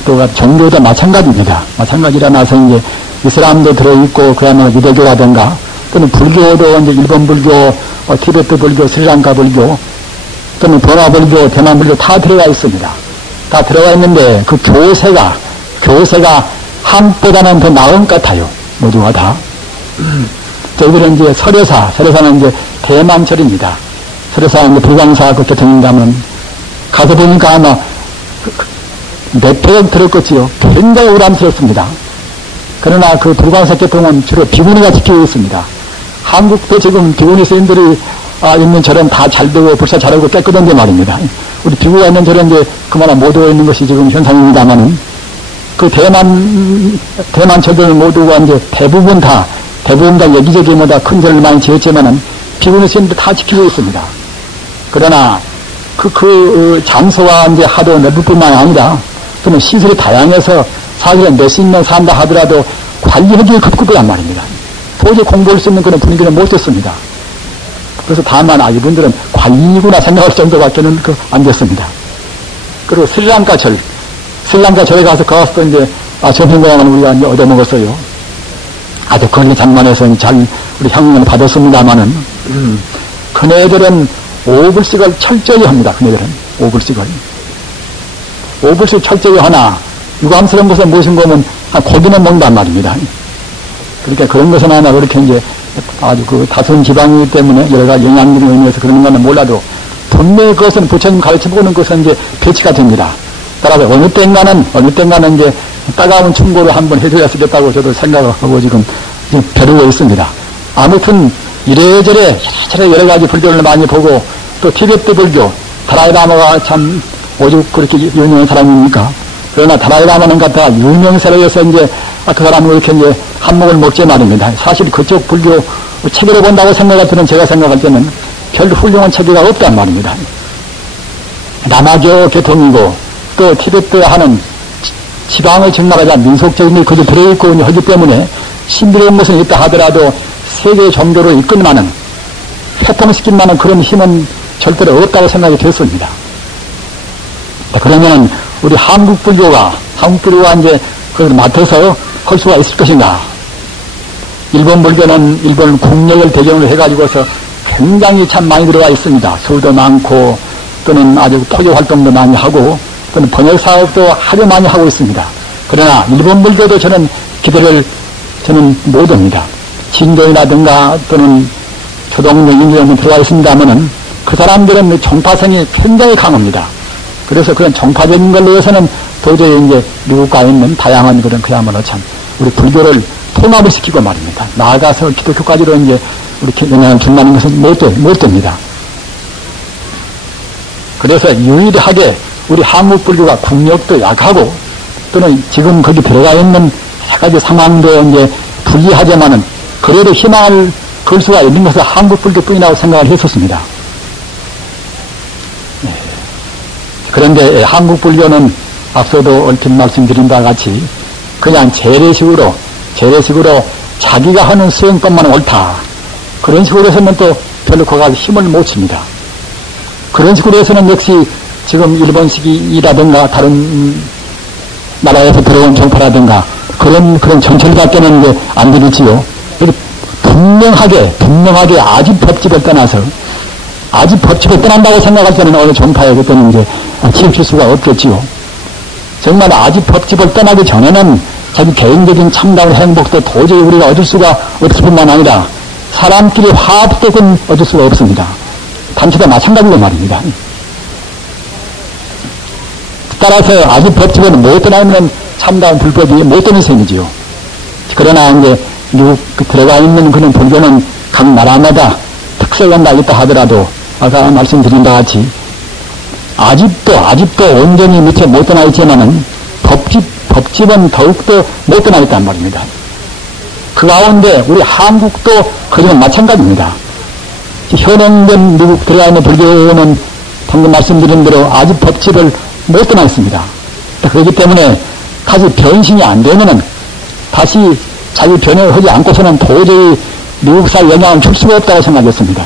또 종교도 마찬가지입니다. 마찬가지라 나서 이제 이슬람도 들어있고 그야말로 유대교라든가 또는 불교도 이제 일본 불교, 티베트 불교, 스리랑카 불교 또는 버마 불교, 대만 불교 다 들어가 있습니다. 다 들어가 있는데 그 교세가 한국보다는 더 나은 것 같아요. 모두가 다. 저희들은 이제 설해사는 이제 대만철입니다. 설해사 이제 불광사 그렇게 듣는다면 가서 보니까 아마 몇 회역 들었겠지요. 굉장히 우람스럽습니다. 그러나 그 불광사 계통은 주로 비구니가 지키고 있습니다. 한국도 지금 비구니 스님들이 있는 절은 다 잘 되고 불사 잘하고 깨끗한데 말입니다. 우리 비구가 있는 절은 이제 그만한 못 오고 있는 것이 지금 현상입니다만은 그 대만 절들 모두가 이제 대부분 다 여기저기 뭐다 큰 절을 많이 지었지만은 비구니 스님들 다 지키고 있습니다. 그러나 그 장소가 이제 하도 넓을 뿐만 아니라 또는 시설이 다양해서 사실은 몇십 년 산다 하더라도 관리하기에 급급한 말입니다. 도저히 공부할 수 있는 그런 분위기는 못 됐습니다. 그래서 다만 이분들은 관리구나 생각할 정도밖에는 안 됐습니다. 그리고 스리랑카 절에 가서 거기서 이제 점심공양을 우리가 이제 얻어먹었어요. 아주 그런 장만해서 잘 우리 향응을 받았습니다만은 그네들은 5불씩을 철저히 합니다. 그네들은 5불씩 철저히 하나 유감스러운 것은 무엇인 거면 고기는 먹는단 말입니다. 그러니까 그런 것은 하나 그렇게 이제 아주 그 다스린 지방이기 때문에 여러 가지 영양적인 의미에서 그런 거는 몰라도 분명히 그것은 부처님 가르쳐보는 것은 이제 배치가 됩니다. 따라서 어느 땐가는 이제 따가운 충고를 한번 해줘야 쓰겠다고 저도 생각하고 지금 벼르고 있습니다. 아무튼 이래저래 여러 가지 불교를 많이 보고 또 티베트 불교, 다라이라마가 참 오죽 그렇게 유명한 사람입니까? 그러나 다라이라마는 갖다가 유명세력에서 이제 그 사람은 이렇게 이제 한몫을 먹지 말입니다. 사실 그쪽 불교 체계로 본다고 생각할 제가 생각할 때는 별 훌륭한 체계가 없단 말입니다. 남아교 계통이고 또 티베트 하는 지방을 정말하자 민속적인 게 그저 들어있고 하기 때문에 신비로운 것은 있다 하더라도 세계 종교를 이끌 만한 회통시킬 만한 그런 힘은 절대로 없다고 생각이 됐습니다. 그러면 우리 한국 불교가 이제 그걸 맡아서 할 수가 있을 것인가? 일본 불교는 일본 국력을 배경으로 해가지고서 굉장히 참 많이 들어가 있습니다. 수도 많고 또는 아주 토교 활동도 많이 하고 또는 번역 사업도 아주 많이 하고 있습니다. 그러나 일본 불교도 저는 기대를 못 합니다. 진도이라든가 또는 초동력 인도에 들어가 있습니다만은 그 사람들은 종파성이 굉장히 강합니다. 그래서 그런 종파적인 걸로 해서는 도저히 이제 미국과 있는 다양한 그런 그야말로 참 우리 불교를 통합을 시키고 말입니다. 나아가서 기독교까지로 이제 우리 영향을 준다는 것은 못 됩니다. 그래서 유일하게 우리 한국 불교가 국력도 약하고 또는 지금 거기 들어가 있는 여러 가지 상황도 이제 불리하지만은 그래도 희망을 걸 수가 있는 것은 한국 불교뿐이라고 생각을 했었습니다. 네. 그런데 한국 불교는 앞서도 얽힌 말씀드린 바와 같이 그냥 재래식으로 자기가 하는 수행법만 옳다. 그런 식으로 해서는 또 별로 거기서 힘을 못 칩니다. 그런 식으로 해서는 역시 지금 일본식이라든가 다른 나라에서 들어온 종파라든가 그런 정철밖에는 이제 안 되겠지요. 분명하게 아직 법집을 떠나서 아직 법집을 떠난다고 생각할 때는 어느 종파에 그때는 이제 치우칠 수가 없겠지요. 정말 아직 법집을 떠나기 전에는 자기 개인적인 참다운 행복도 도저히 우리가 얻을 수가 없을 뿐만 아니라 사람끼리 화합도 얻을 수가 없습니다. 단체도 마찬가지로 말입니다. 따라서 아직 법집을 못 떠나면 참다운 불법이 못 되는 셈이지요. 그러나 이제 미국 들어가 있는 그런 불교는 각 나라마다 특색은 다 있다 하더라도 아까 말씀드린 바와 같이 아직도 온전히 밑에 못 떠나 있지만은 법집은 더욱더 못 떠나 있단 말입니다. 그 가운데 우리 한국도 그런 마찬가지입니다. 현행된 미국 들어가 있는 불교는 방금 말씀드린 대로 아직 법집을 못 떠나 있습니다. 그렇기 때문에 다시 변신이 안 되면은 다시 자기 변화하지 않고서는 도저히 미국사에 영향을 줄 수가 없다고 생각했습니다.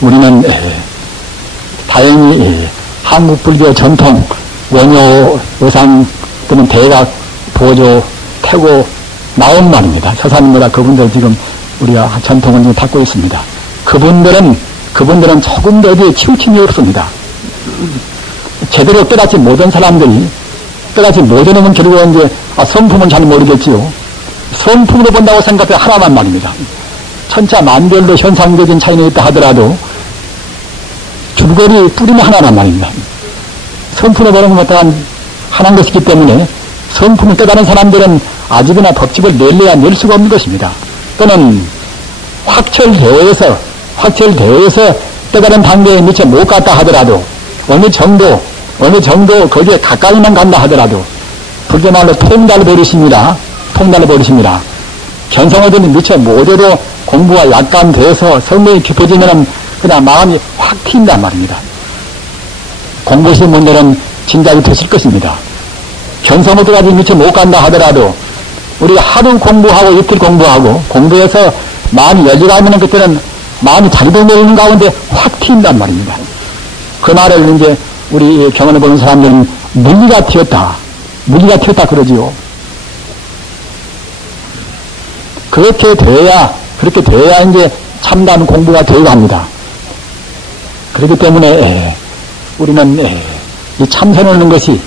우리는 다행히 한국 불교 전통 원효 의상 또는 대각 보조 태고 나온 말입니다. 서사님보다 그분들 지금 우리가 전통을 지금 받고 있습니다. 그분들은 조금 더 어디에 치우침이 없습니다. 제대로 깨닫지 못한 사람들이 깨닫지 못하면 결국은 이제 성품은 잘 모르겠지요. 성품으로 본다고 생각해 하나만 말입니다. 천차 만별로 현상적인 차이는 있다 하더라도 줄거리 뿌리는 하나란 말입니다. 성품을 보는 것 또한 하나인 것이기 때문에 성품을 깨달은 사람들은 아직이나 법칙을 낼래야 낼 수가 없는 것입니다. 또는 확철대오에서 깨달은 단계에 미처 못 갔다 하더라도 어느 정도 거기에 가까이만 간다 하더라도 불교말로 통달을 버리십니다. 견성어들이 미처 못해도 공부가 약간 돼서 성명이 깊어지면 그냥 마음이 확 튄단 말입니다. 공부하시는 분들은 진작이 되실 것입니다. 견성어들까지 미처 못 간다 하더라도 우리가 하루 공부하고 이틀 공부해서 마음이 열리가면 그때는 마음이 자기도 모르는 가운데 확 튄단 말입니다. 그 말을 이제 우리 경험을 보는 사람들은 무기가 튀었다 그러지요. 그렇게 돼야 이제 참다운 공부가 되고 합니다. 그렇기 때문에 우리는 이 참선하는 것이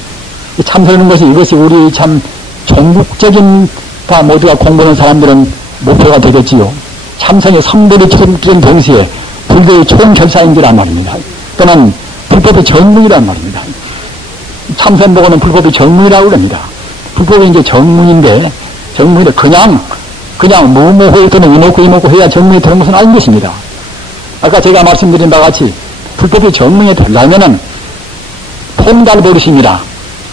이것이 우리 참 종국적인 다 모두가 공부하는 사람들은 목표가 되겠지요. 참선이 성불이 총기인 동시에 불교의 총결사인지란 말입니다. 또는 불법의 정문이란 말입니다. 참선 보고는 불법의 정문이라고 그럽니다. 불법이 이제 정문인데 그냥 무모호 또는 이먹고 해야 정문이 되는 것은 아닌 것입니다. 아까 제가 말씀드린 바와 같이 불법의 정문이 되려면은 통달 버릇입니다.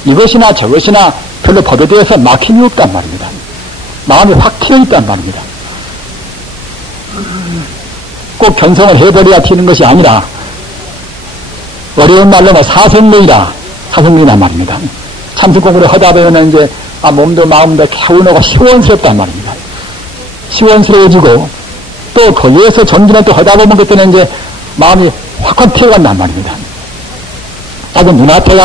이것이나 저것이나 별로 법에 대해서 막힘이 없단 말입니다. 마음이 확 튀어 있단 말입니다. 꼭 견성을 해버려야 튀는 것이 아니라 어려운 말로 사생명이란 말입니다. 참선 공부를 하다 보면 이제 몸도 마음도 개운하고 시원스럽단 말입니다. 시원스러워지고 또 거기에서 전진을 또 하다 보면 그때는 이제 마음이 확 튀어간단 말입니다. 자기 눈앞에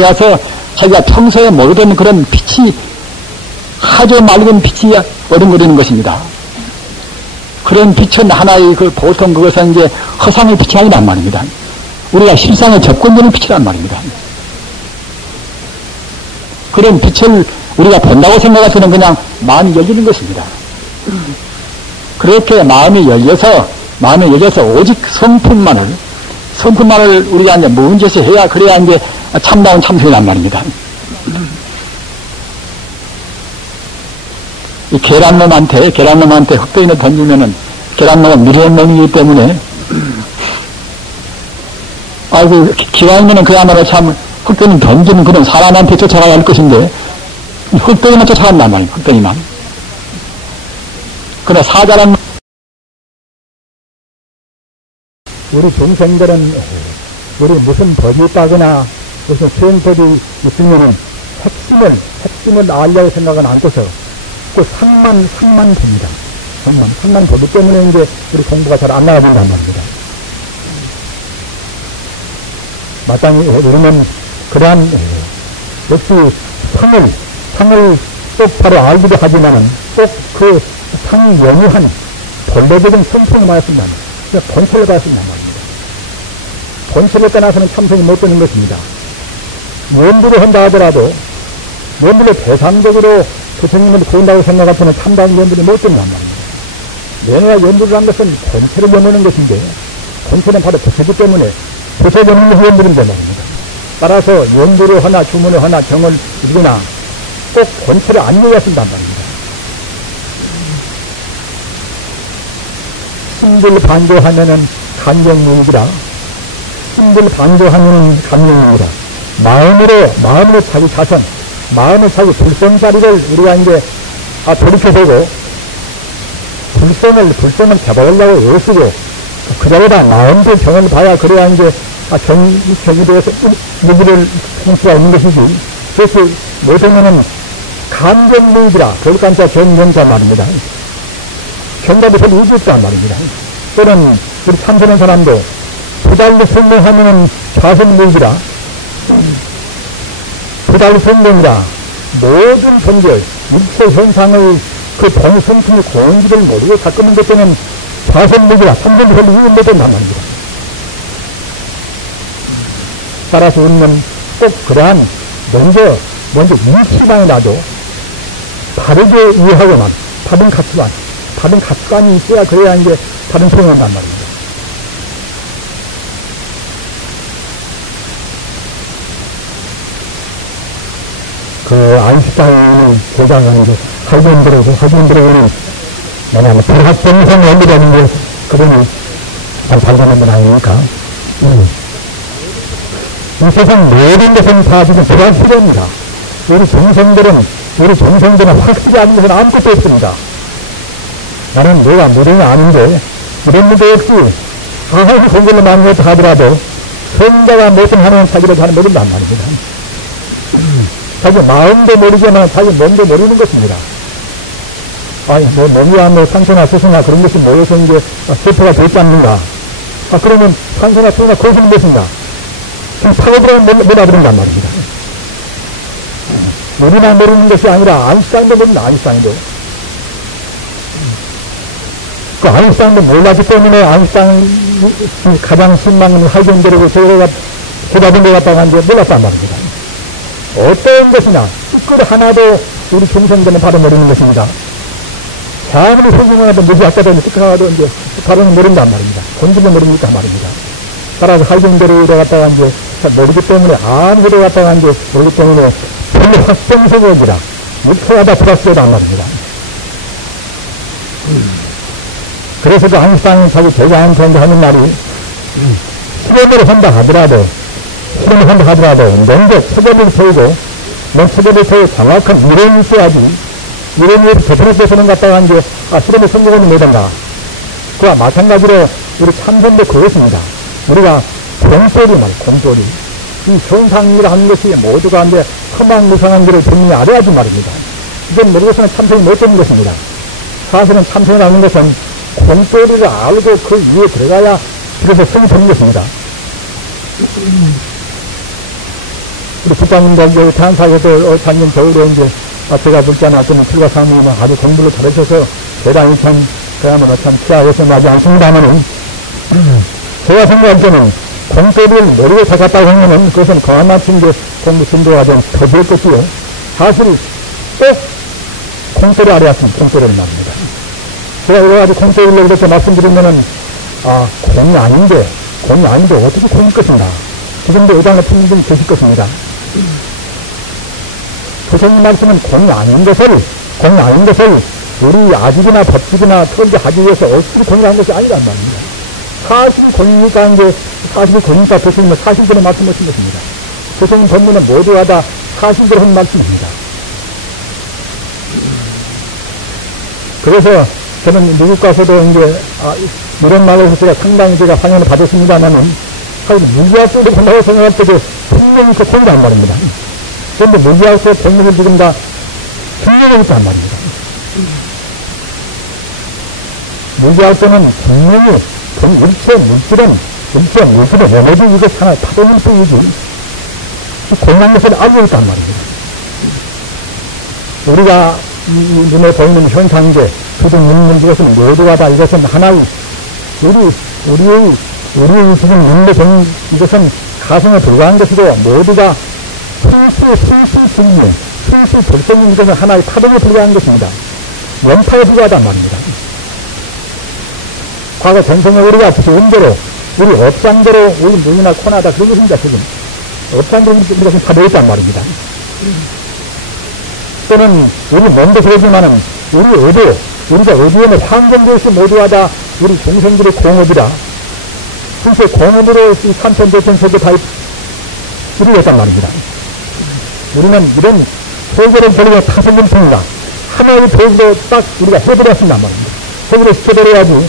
가서 자기가 평소에 모르던 그런 빛이 아주 맑은 빛이 어른거리는 것입니다. 그런 빛은 하나의 보통 그것은 이제 허상의 빛이 아니란 말입니다. 우리가 실상에 접근되는 빛이란 말입니다. 그런 빛을 우리가 본다고 생각해서는 그냥 마음이 열리는 것입니다. 그렇게 마음이 열려서 오직 성품만을 우리가 이제 문제에서 해야 그래야 이제 참다운 참선이란 말입니다. 이 계란놈한테 흑돼지를 던지면은 계란놈은 미련한 놈이기 때문에 기왕이면은 그야말로 참 흑돼지는 던지는 그런 사람한테 쫓아가야 할 것인데 흑돼지만 쫓아간단 말이에요. 흑돼지만. 그러나 사자란 우리 중생들은 우리 무슨 법이 있다거나 무슨 수행법이 있으면은 핵심을 알려고 생각은 않고서 그 상만 봅니다. 상만 보기 때문에 이제 우리 공부가 잘 안 나가진단 말입니다. 마땅히 우리는 그러한 역시 상을 꼭 바로 알기도 하지만은 꼭 그 상 연유한 본래적인 성품을 말했습니다. 본체를 봤습니다. 본체를 떠나서는 참선이 못 되는 것입니다. 연구를 한다 하더라도 연구를 대상적으로 부처님을 구한다고 생각하서는 참다운 연구를 못 된단 말입니다. 내가 연구를 한 것은 본체를 연구하는 것인데 본체는 바로 부처이기 때문에 부처 연구를 연구인데 말입니다. 따라서 연구를 하나 주문을 하나 경을 이루거나 꼭 본체를 안 이해하신단 말입니다. 신불 반조하면은 간경무익이라 신불 반조하면은 간경무익이라 마음으로 자기 자선 마음을 자기 불성자리를 우리가 이제 돌이켜보고 불성을 잡아오려고 애쓰고 그 자리에다 마음도 정을 봐야 그래야 이제 경에 대해서 무기를 할 수가 있는 것이지 그래서 못하면은 감정무이지라 별간자 전명자 말입니다. 정답이 별로 의지없단 말입니다. 또는 우리 참선한 사람도 부달리 설명하면은 좌선무이지라 부달리 설명이라 모든 존재 일체 현상의 그 동성품의 공기를 모르고 닦는 것 때는 좌선무이지라 참선이 별로 의미없단 말입니다. 따라서 우리는 꼭 그러한 먼저 인식만이라도 바르게 이해하고만 바른 가치관이 있어야 그래야 이제 바른 소용을 한단 말입니다. 그 아인슈타인을 보장하는 학생들에게는 뭐냐면 불합성성 원리라는 게 그분이 발견한 건 아닙니까? 이 세상 모든 것은 다 지금 불확실합니다. 우리 정성들은 확실히 아는 것은 아무것도 없습니다. 나는 내가 무령이 아닌데, 이런 문제 없이, 아무리 공부를 많이 해서 하더라도, 성자가 무슨 하는 자기를 하는 모른단 말입니다. 자기 마음도 모르지만 자기 몸도 모르는 것입니다. 아니, 몸이야, 상처나 수수나 그런 것이 모여서 이제 세포가 되지 않는가. 그러면 상처나 수수나 그것은 무엇인가? 파고들어면 몰아들은단 말입니다. 우리나 모르는 것이 아니라 아인슈타인도 모른다, 아인슈타인도. 그 아인슈타인도 몰랐기 때문에 아인슈타인이 가장 신망을 할견되려고 저희가 해답을 내갔다고 하는데 몰랐단 말입니다. 어떤 것이나 그 하나도 우리 중생들은 바로 모르는 것입니다. 아무리 소중하도 무지하다도 끝까지도 이제 바로는 모른단 말입니다. 본질은 모르니까 말입니다. 따라서 할견대로 갔다가 이제 모르기 때문에 아무것도 갔다가 이제 모르기 때문에 별로 확정적이라 무표하다 플러스다 말입니다. 그래서 그 아인슈타인 자기 제자한테 하는 말이 실험을 한다 하더라도 먼저 체계를 세우고 체계를 세우고 정확한 이론이 있어야지 이론이 대선에서는 갔다가 이제 실험에 성공하면 못한다. 그와 마찬가지로 우리 참선도 그것입니다. 우리가 공소리 이 현상이라 하는 것이 모두가 이제 허망무상한 길을 분명히 알아야지 말입니다. 이건 모르고서는 참선이 못 되는 것입니다. 사실은 참선이라는 것은 공소리를 알고 그 위에 들어가야 그래서 성이 되는 것입니다. 우리 국장님들 대한사회도 작년 겨울에 이제 제가 묻지 않았더니 출가 사모님은 아주 공부를 잘하셔서 대단히 참 그야말로 참 피하해서 나지 않습니다만은 제가 생각할 때는 공소리를 모르고 살았다고 하면은 그것은 그만큼 이제 공부 진도가 좀 더될 것이요. 사실 꼭 공소리 알아야습니다. 공소리를 말입니다. 제가 여러 가지 공소리를 이렇게 말씀드리면은 공이 아닌데 어떻게 공일 것인가. 그 정도 의단을 푸는 분이 계실 것입니다. 교수님 말씀은 공이 아닌 것을 우리 아직이나 법칙이나 설계하기 위해서 어떻게 공유한 것이 아니란 말입니다. 사실이 공이니까 이제 사실이 공이니까 교수님은 사실대로 말씀하신 것입니다. 교수님 전문은 모두가 다 사실대로 한 말씀입니다. 그래서 저는 미국 가서도 이제 이런 말을 해서 제가 상당히 제가 환영을 받았습니다만은 사실 무기학적으로 본다고 생각할 때도 분명히 그 공부한 말입니다. 그런데 무기학적 경력을 지금 다 분명히 있단 말입니다. 무기학적은 분명히 일체 물질은 에너지 이것 하나 파동일 뿐이지 공간 것을 알고 있단 말입니다. 우리가 눈에 보이는 현상계 두둥 있는 이것은 모두가 다 이것은 하나의 우리의 지금 눈에 보는 이것은 가성에 불과한 것이고 모두가 순수 불성인 이것은 하나의 파동에 불과한 것입니다. 원파에 불과하단 말입니다. 과거 전생에 우리가 지은대로 우리 업장대로 우리 눈이나 코나다 그런 것입니다. 지금 업장대로 우리가 지금 파도에 있단 말입니다. 또는 우리 몸도 그러지만은 우리가 의도에는 황금도시 모두가 다 우리 동생들의 공업이라 순수 공업으로 이 삼천대천 세계 다 이루어졌단 말입니다. 우리는 이런 소개를 벌리고 타성금입니다. 하나의 도구로 딱 우리가 해버렸습니다 말입니다. 해결을 시켜버려야지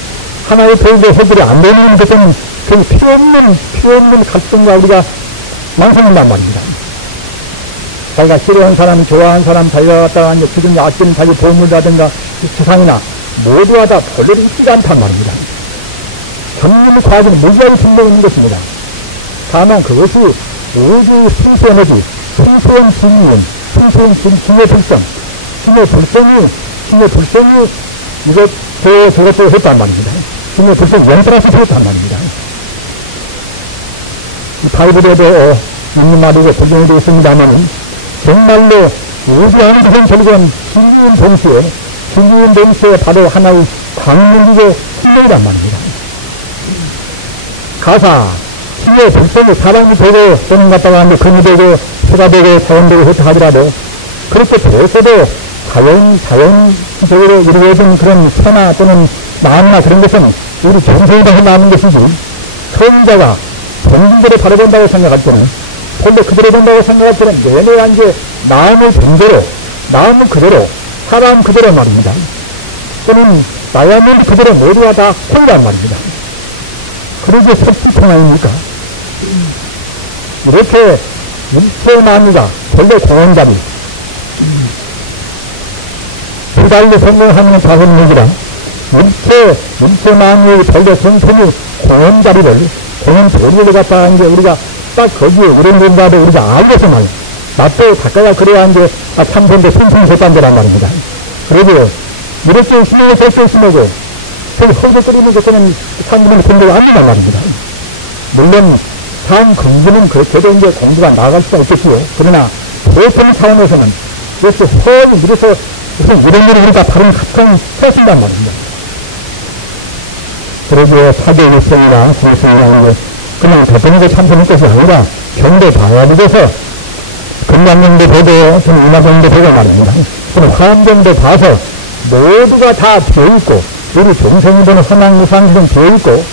하나의 도구로 해결이 안 되는 것은 그 필요 없는 갈등과 우리가 망설인단 말입니다. 자기가 싫어하는 사람, 좋아하는 사람, 자기가 갖다가 이제 지금 아끼는 자기 보물이라든가 재산이나 모두가 다 본래는 있지가 않단 말입니다. 전문 과학은 무지하게 증명하는 것입니다. 다만 그것이 우주 순수에너지, 순수한 진리는, 순수한 진의 불성, 진의 불성이 이것, 저것도 했단 말입니다. 진의 불성 연달아서 했단 말입니다. 이 바이블에도 있는 말이고 적용이 되어 있습니다만, 정말로 우주 안에 들은 결국은 진리인 동시에 바로 하나의 광명이고 신명이란 말입니다. 가사, 신의 불성이 사람이 되고 또는 갖다가 하는데 금이 되고 수가 되고 자연되고 그렇다 하더라도 그렇게 되어서도 자연적으로 이루어진 그런 소나 또는 마음이나 그런 것은 우리 정성이라고 나오는 것이지 성자가 정신대로 바라본다고 생각할 때는 본래 그대로 본다고 생각할 때는 내내가 이제 마음을 그대로 사람 그대로 말입니다. 또는 나야면 그대로 모두가 다 홀란 말입니다. 그러게 섭취통 아닙니까? 이렇게 일체 만유가 본래 공원잡이 두 달로 성공하는 자선력이라 일체 만유의 본래 성품이 공원잡이를 공원 도리를 갖다가 이제 우리가 딱 거기에 이런 건가도 우리가 알고서 말이야. 나도 작가가 그래야 이제 참선대 순승석관대란 말입니다. 그래도 이렇게 신앙을 절대 심하고 저기 허도 끓이는 것들은 상금을 공부가 안 된단 말입니다. 물론 상 공부는 그렇게도 이제 공부가 나아갈 수가 있겠지요. 그러나 보통 차원에서는 이렇게 허를 이래서 이런 일을 우리가 다른 각성 해준단 말입니다. 그러기에 사교육성이나 공성이라는 게 그냥 대통령에 참선할 것이 아니라 경대 방화이 돼서 금강경도 보고 좀 인하경도 보고 말입니다. 그럼 화엄경도 봐서 모두가 다 비어있고 우리 정성이 되는 선왕무상들은 비어있고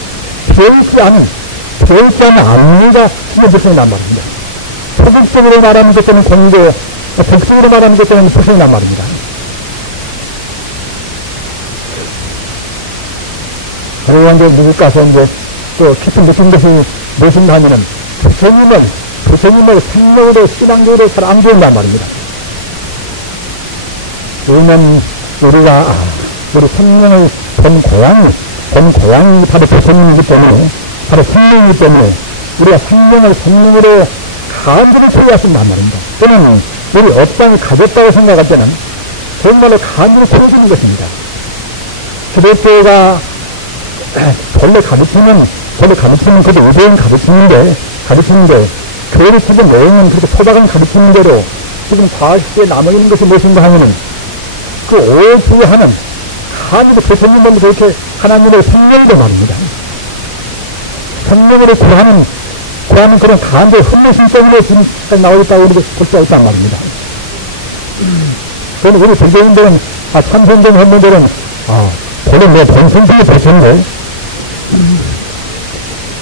비어있지 않은 안무가 신의 불성이란 말입니다. 소극적으로 말하는 것들은 공고 적극적으로 말하는 것들은 불성이란 말입니다. 그리고 이제 미국 가서 이제 또 깊은 무슨 것이 무엇인가 하면은 부처님을 생명으로 신앙적으로 잘 안 보인단 말입니다. 왜냐면 우리가 우리 생명을 본 고향이 바로 부처님이기 때문에 바로 생명이기 때문에 우리가 생명으로 간절히 소유하신단 말입니다. 또는 우리 업장을 가졌다고 생각할 때는 정말로 간절히 소유하는 것입니다. 기독교가 본래 가르치는 그도 의대인 가르치는데 교회를 찾은 내용은 그렇게 소박한 가르치는 대로 지금 과학시대에 남아있는 것이 무엇인가 하면은 그 오부하는 하나님의 부처님은 그렇게 하나님의 생명도 말입니다. 생명으로 구하는 그런 간절 흠모심 때문에 지금 나오겠다고 우리가 볼 수가 있단 말입니다. 그런데 우리 불교인들은 참선된 현무들은 본래 내 본성이 되셨네.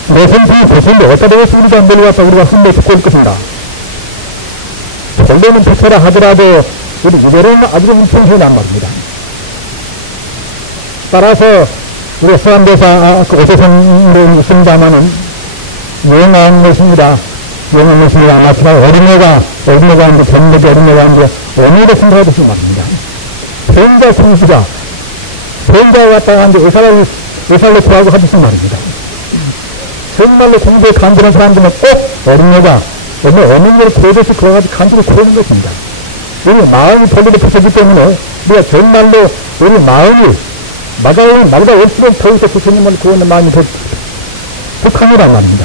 내 성품이 되셨는데 어디다 되겠습니까? 안들고 왔다 우리가 흠모 듣고 올 것인가? 본래는 부처라 하더라도 우리 이대로는 아주 인천해난 말입니다. 따라서 우리 서안대사 오세선으로 있습니다마는 유행한 것입니다. 마치가 어린애가 이제 견력이 어린애가 이제 어린애가 생각하듯이 말입니다. 배우자 성수가 배우자가 왔다가 이제 의사를 구하고 하듯이 말입니다. 정말로 공부에 간절한 사람들은 꼭 어린애가 어린애를 구해줘서 그래가지고 간절히 구하는 것입니다. 우리 마음이 본래로 부서지기 때문에 우리가 정말로 우리 마음이 마다 올수록 더욱더 부처님을 구하는 마음이 더 북한이란 말입니다.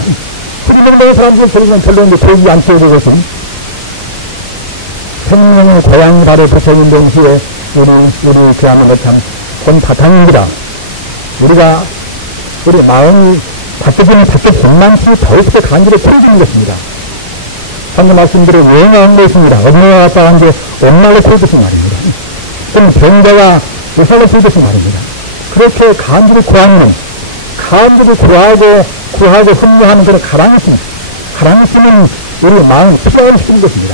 생명된 사람들은 별로 보이지 않게 되것은 생명의 고향 바로 부처님 동시에 우리 그야말로 참 본바탕입니다. 우리 마음이 바뀌면 바뀌지만치 더욱더 간절히 풀어지는 것입니다. 방금 말씀드린 유행한 것입니다. 엄마가 아빠가 이제 엄마를 풀듯이 말입니다. 또는 병자가 의사를 풀듯이 말입니다. 그렇게 간절히 구하고 흠모하는 그런 가랑심은 우리 마음을 피하고 싶은 것입니다.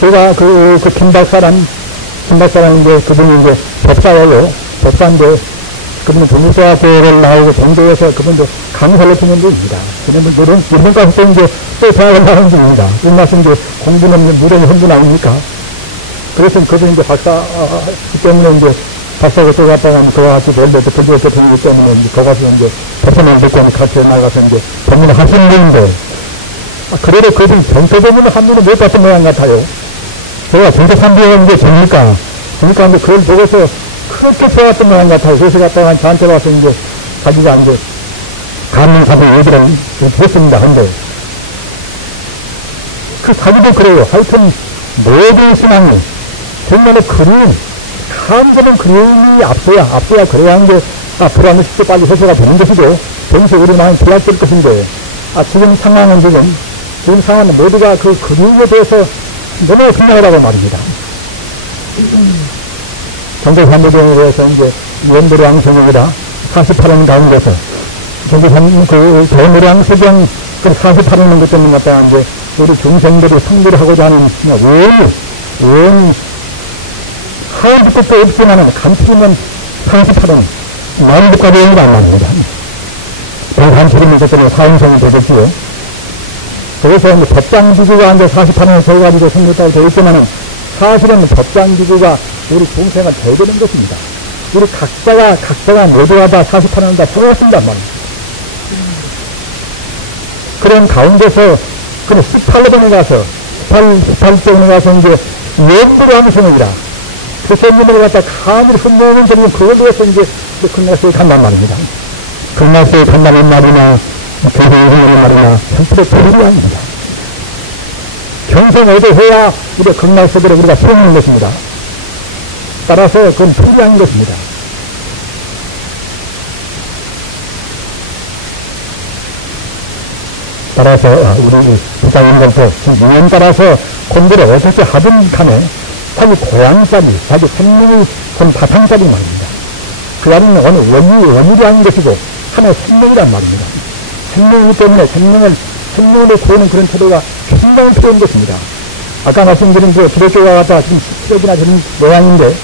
제가 김박사는 이제 그분이 이제 법사인데 그분은 동국대학교를 나오고 동대에서 그분도 강사를 듣는 분입니다. 그러면 이런 가서 또 이제 또 대학을 나오는 분입니다. 이 말씀 이제 공부는 무료의 헌분 아닙니까? 그래서 그분 이제 박사 때문에 이제 박사고 또 갔다가 그와 같이 런던에 불교에 들어오기 때문에 이제 거 가서 이제 법선을 듣고 같이 나가서 이제 법문을 하시는 분인데, 그래도 그분 정토 법문을 한 분은 못 봤던 모양 같아요. 제가 정토 300원 이제 됩니까? 그러니까 이제 그걸 보고서 그렇게 좋았던 모양 같아요. 그래서 갔다가 저한테 와서 이제 자기가 이제 감명사고 얘기를 했습니다. 근데 그 자기도 그래요. 하여튼 모든 신앙이 정말로 그리움, 감사는 그리움이 앞서야 그래야 이제 앞으로 하면 쉽게 빨리 해소가 되는 것이고, 동시에 우리 마음이 조약될 것인데, 지금 상황은 지금 상황은 모두가 그 그리움에 대해서 너무 생각하라고 말입니다. 전도산도경에 대해서 이제 원도량 성경이다 48원 가운데서 전도산 그 대노량 서경 그 48원인 것 때문에 갖다가 이제 우리 중생들이 성불을 하고자 하는 원 하나도 것도 없지만은 간추리면 48원 만국가도 영도 안 나옵니다. 간추리는 것 때문에 사원성이 되겠지요. 그래서 이제 법장기구가 이제 48원을 세워가지고 성불다고 되어 있지만은 사실은 법장기구가 우리 중생을 대되는 것입니다. 우리 각자가 모두가 다 48원을 다 세웠습니다 말입니다. 그런 가운데서 그는 18번에 가서 18번에 가서 이제 연구를 하는 성이라 그 성님을 갖다 감히 흠모하는 성은 그걸 위해서 이제 금날수에 간단 말입니다. 금날수에 간다는 말이나 교회에 말이나 전체로 도리가 아닙니다. 평생 애도해야 우리 금날수들을 우리가 세우는 것입니다. 따라서 그건 필요한 것입니다. 따라서 우리 부장님들도 유행 따라서 공부를 어떻게 하든 간에 자기 고향짜리, 자기 생명의 바탕짜리 말입니다. 그 안에는 어느 원인이 아닌 것이고 하나의 생명이란 말입니다. 생명이기 때문에 생명을 구하는 그런 태도가 굉장히 필요한 것입니다. 아까 말씀드린 그 기독교가 갖다 지금 10세기나 되는 모양인데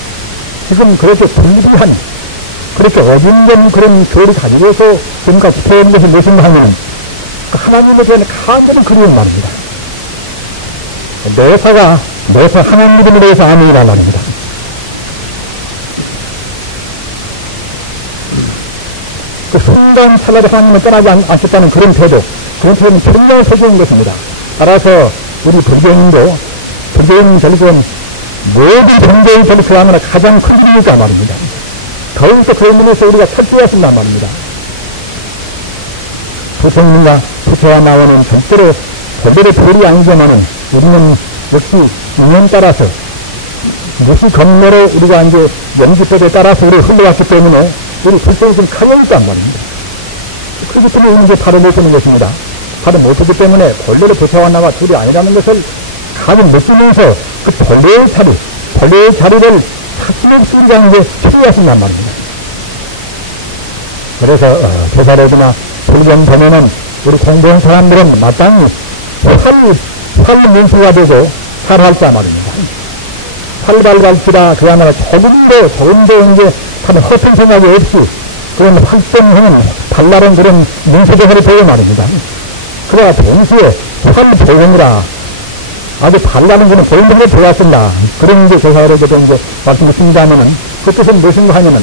지금 그렇게 불리한 그렇게 어딘된 그런 교리를 가지고서 지금까지 지켜오는 것이 무엇인가 하면 하나님에 대한 간절한 그리움 말입니다. 내사 하나님 믿음에 대해서 아멘이란 말입니다. 그 순간 찰나에 하나님을 떠나지 않겠다는 그런 태도는 굉장히 소중한 것입니다. 따라서 우리 불교인도 불교인 결국은 모든 종교의 결국 하나 가장 큰 힘이니까 말입니다. 더욱더 그런 면에서 우리가 철저해야 한단 말입니다. 부처님과 부처와 나오는 절대로 도리 아니지만은 우리는 역시 인연 따라서 무슨 건너로 우리가 이제 연기법에 따라서 우리가 흘러왔기 때문에 우리 불성이 좀 가려있단 말입니다. 그렇기 때문에 우리는 이제 바로 못하는 것입니다. 바로 못하기 때문에 본래의 부처와 나와 둘이 아니라는 것을 감히 느끼면서 그 본래의 자리를 사실없이 우리가 이제 필요하신단 말입니다. 그래서 제사례구나 불경 전에는 우리 공부한 사람들은 마땅히 활문수가 되고 살할 자 말입니다. 활발갈지라 그 하나가 조금도 이제 하는 허튼 생각이 없이 그런 활동하는 발랄한 그런 문수대사를 되고 말입니다. 그러나 동시에 활보행이라 아주 발랄한 그런 보행들을 배웠습니다. 그런 이제 제사례에도 이제 말씀드렸습니다면은 그 뜻은 무엇인가 하냐면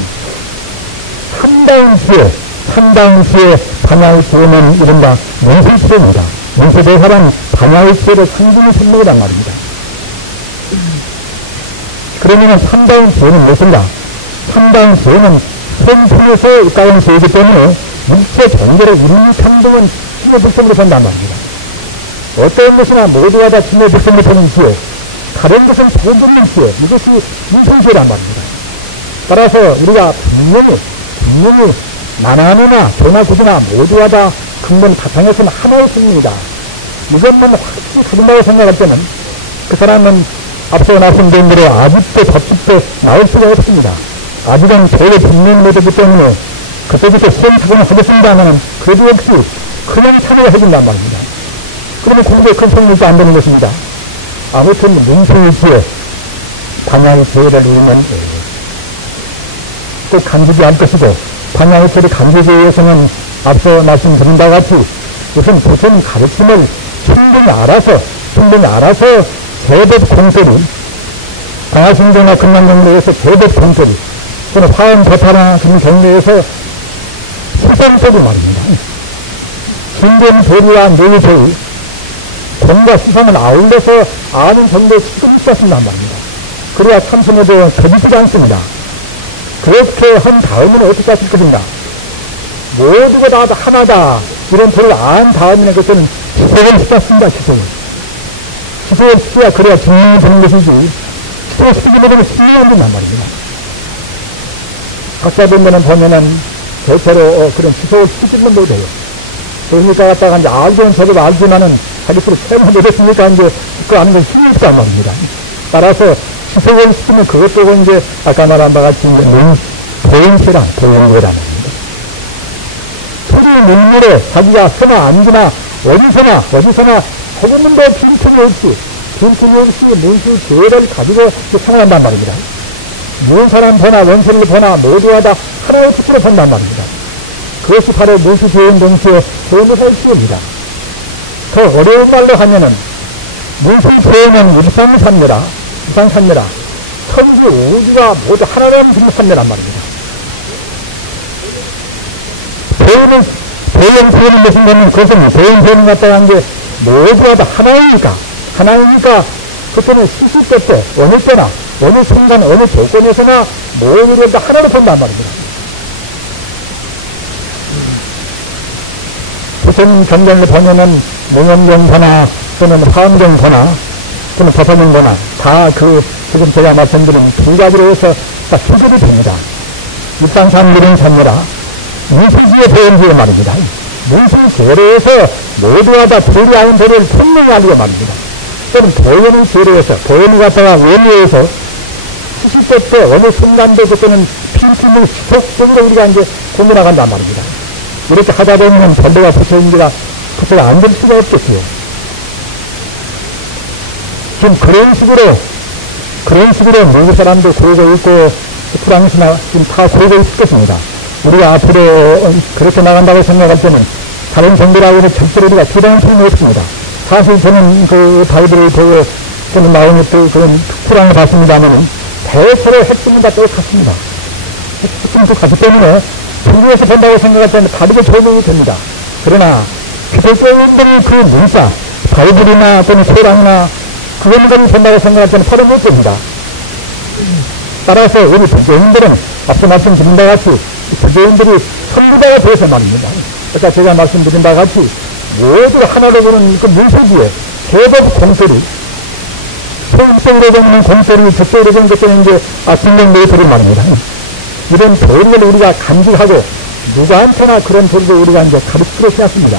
상당 시에 반야의 시에는 이른바 문수시대입니다. 문수대사란 반야의 시에를 상징의 선물이란 말입니다. 그러면은 상당 시에는 무엇인가? 상당 시에는 성품에서 가까운 시이기 때문에 육체 종교를 이미 평등은 신의 불성으로 본단 말입니다. 어떤 것이나 모두가 다 신의 불성으로 보는 시에 다른 것은 소금는 시에 이것이 문수시란 말입니다. 따라서 우리가 분명히 나나누나 도나구두나 모두가 다 근본 바탕에서는 하나의 승리이다. 이것만 확실히 가진다고 생각할 때는 그 사람은 앞서 말씀드린 대로 아직도 저쪽도 나올 수가 없습니다. 아직은 도에 분명히 못했기 때문에 그때부터 시험착오를 하겠습니다 하면 그래도 역시 그냥 참여를 해준단 말입니다. 그러면 공부에 큰 소용이 안 되는 것입니다. 아무튼 문수일지에 방향의 기회를 이루면 꼭 간주지 않을 것이고 반야해철이 감기기 위해서는 앞서 말씀드린 바와 같이 우선 부처님 가르침을 충분히 알아서 제법 공소리, 방화신경과 근남경로에서 제법 공소리, 또는 화엄 대파나 그런 경로에서 수상법이 말입니다. 신경 도리와 노조의 공과 수상을 아울러서 아는 정도의 지금이 있었단 말입니다. 그래야 참선에도 거짓이지 않습니다. 그렇게 한 다음에는 어떻게 하실 것인가? 모두가 다 하나다. 이런 도를 안 다음에는 그때는 시속을 시켰습니다. 시속을 시켜야 그래야 증명이 되는 것이지. 시속을 시키게 되면 신뢰가 안 된단 말입니다. 각자들은 보면은 대체로 그런 시속을 시키지는 못해요. 그러니까 갖다가 이제 알고는 저도 알지만은 자기 스스로 세번 되겠으니까 이제 그 아는 건 힘이 없단 말입니다. 따라서 시속을 시키면 그것도 이제 아까 말한 바와 같이 보행세라, 보행거라는 겁니다. 소리 눈물에 자기가 서나 앉으나 어디서나 조금도 빈틈이 없이 문수 죄를 가지고 생활한단 말입니다. 무슨 사람 보나 원수를 보나 모두가 다 하나의 뜻으로 본단 말입니다. 그것이 바로 문수 죄인 동시에 보험의사의 시입니다. 더 어려운 말로 하면은 문수 죄인은 일상산멸아 천지 우주가 모두 하나라는 등산멸란 말입니다. 보행세는 무슨 말이냐면 그것은 보행세는 갖다가 한 게 모두가 다 하나이니까 그때는 시시때 어느 때나 어느 순간 어느 조건에서나 모두를 다 하나로 본단 말입니다. 무슨 경전을 보면은 무념경보나 또는 화엄경보나 또는 법화경보나 다 지금 제가 말씀드린 두 가지로 해서 다 해결이 됩니다. 일상산멸은 산멸아 문수지의 보행지의 말입니다. 문수제로 해서 모두가 다 불이하는 도리를 분명히 알고 말입니다. 또는 보현의 제로 해서 보현이 갖다가 원리에서 시시때 어느 순간도 그때는 빈틈을 지속적으로 우리가 이제 공부나간단 말입니다. 이렇게 하다 보면 전도가 부처가 안 될 수가 없겠어요. 지금 그런 식으로 미국 사람도 그러고 있고 프랑스나 지금 다 그러고 있을 것입니다. 우리가 앞으로 그렇게 나간다고 생각할 때는 다른 정도라고는 절대로 우리가 기대할 수는 없습니다. 사실 저는 그 바이블을 보고 또는 나오는 또 그런 쿠란을 봤습니다만은 대체로 핵심은 다 똑같습니다. 핵심은 똑같기 때문에 중국에서 본다고 생각할 때는 다르게 적용이 됩니다. 그러나 기독교인들이 그 문자, 바이블이나 또는 코란이나 그것을 본다고 생각할 때는 바로 못 됩니다. 따라서 우리 불교인들은 앞서 말씀드린 바와 같이 불교인들이 선구자가 되어서 말입니다. 그러니까 제가 말씀드린 바와 같이 모두 하나로 보는 그 문서지에 제법 공소리, 소극적으로 보는 공소리, 적극적으로 보는 것들은 이제 증명 메이터를 말입니다. 이런 도리를 우리가 간직하고 누구한테나 그런 도리를 우리가 이제 가르치도록 해왔습니다.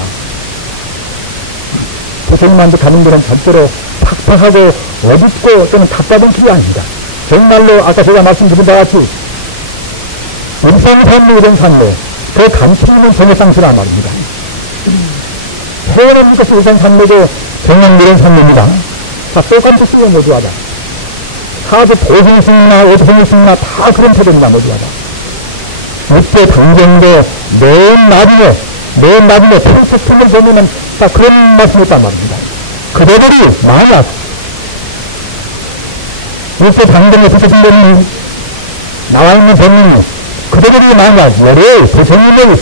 고생만도 가는 데는 절대로 팍팍하고 어둡고 또는 답답한 길이 아닙니다. 정말로 아까 제가 말씀드린 바와 같이 일상산로 이런 산로 그 감추는 있는 정해상수란 말입니다. 태어난 것이 일상산로고 정녕 이런 산로입니다. 다 똑같은 뜻이고 모두하다. 사주 보증승이나 오승승이나 다 그런 태도입니다. 모두하다. 육대 당정도 맨 나중에 평소품을 보면은 다 그런 말씀이었단 말입니다. 그대들이 만약 육대 당정에 부처님들이 나와있는 법문이 그대들이 만약 열의 부처님의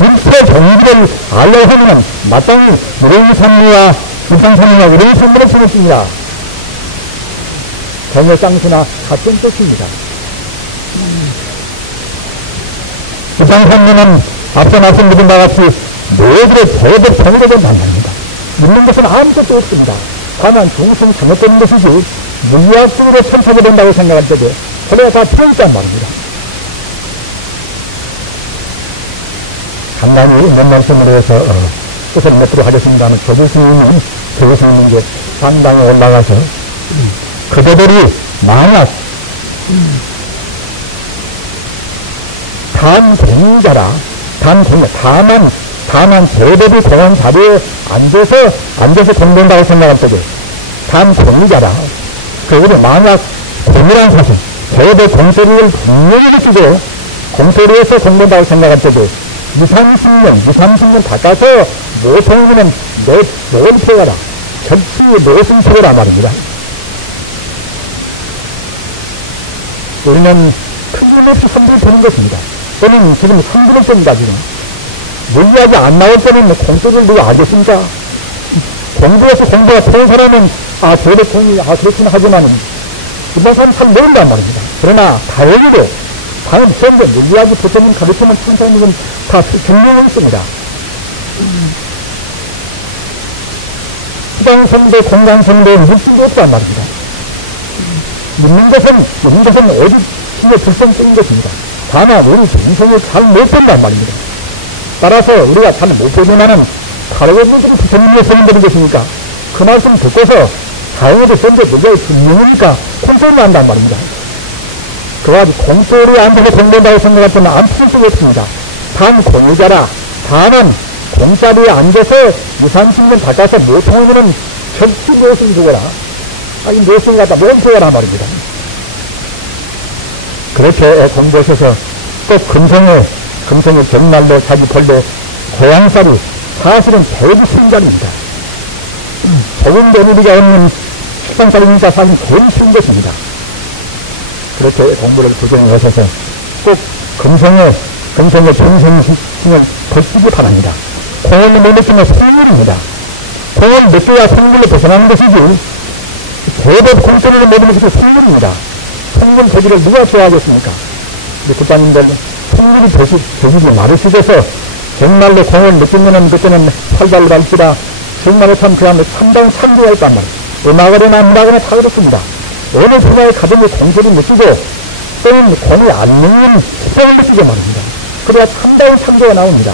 육체 정의를 알려고 하면 마땅히 무령산리와 일상산리와 우령산리를 지냈습니다. 정해쌍수나 같은 뜻입니다. 일상산리는 앞서 말씀드린 바와 같이 모두의 제법 정의되는 단말입니다. 믿는 것은 아무것도 없습니다. 다만 중심 정해되는 것이지 물리학적으로 천착이 된다고 생각할 때에 본래가 다 틀어있단 말입니다. 간단히 몇 말씀을 해서 뜻을 맺도록 하겠습니다만 교수님은 이제 상당히 올라가서 그대들이 만약 단공자라 다만 제법이 공한 자리에 앉아서 공부한다고 생각할 때에 단공자라 그리고 만약 공이란 사실 제법 공소리를 분명히 주고 공소리에서 공부한다고 생각할 때도 2, 30년 닦아서 모통이면 노을 표가라. 적시 노승 표가라 말입니다. 우리는 틀림없이 선별이 되는 것입니다. 또는 지금 3분의 때입니다, 지금. 물리학이 안 나올 때는 공소를 누가 알겠습니까? 공부해서 공부가 되는 사람은, 그렇구나 하지만은, 일반 사람 잘 모른단 말입니다. 그러나, 다행히도, 방금 전에 물리학이 부처님 가르치는 천사님은 다 증명을 했습니다. 수강성도, 공강성도, 물질도 없단 말입니다. 믿는 것은 오직 신의 불성적인 것입니다. 다만, 우리 정성을 잘 못 본단 말입니다. 따라서 우리가 잘 못 보지만은 다른 분들은 부처님의 성인들인 것이니까 그 말씀 듣고서 다행히도 전부 그게 분명하니까 콘솔을 한단 말입니다. 그와 공소리에 앉아서 공부한다고 생각할 때는 안 풀 수가 없습니다. 단 공유자라. 다만 공자리에 앉아서 2, 30년 닦아서 못 통하면은 적시 무엇을 주거라. 아니 무엇을 갖다 못 주거라 말입니다. 그렇게 공부하셔서 꼭 금성에 정말로 자기 본래 고향살이 사실은 대부 순간입니다. 조금 내누리가 없는 식상살이니까 사실 제일 쉬운 것입니다. 그렇게 공부를 구정해 오셔서 꼭 금성의 정성심을 거치기 바랍니다. 공을 못 느끼면 생물입니다. 공을 느껴야 생물로 벗어나는 것이지 제법 공소리를 못 느끼는 것이 생물입니다. 생물 되기를 누가 좋아하겠습니까? 우리 국장님들 생물이 되시지 말으시셔서 정말로 공을 느끼면은 그때는 활발로 갈지라 정말로 참 그 안에 참다운 참고가 있단 말이에요. 음악을이나 문학이나 다 그렇습니다. 어느 분야에 가든지 공소리 느끼고 또는 공을 안 느끼는 식상을 느끼게 말입니다. 그래야 참다운 참고가 나옵니다.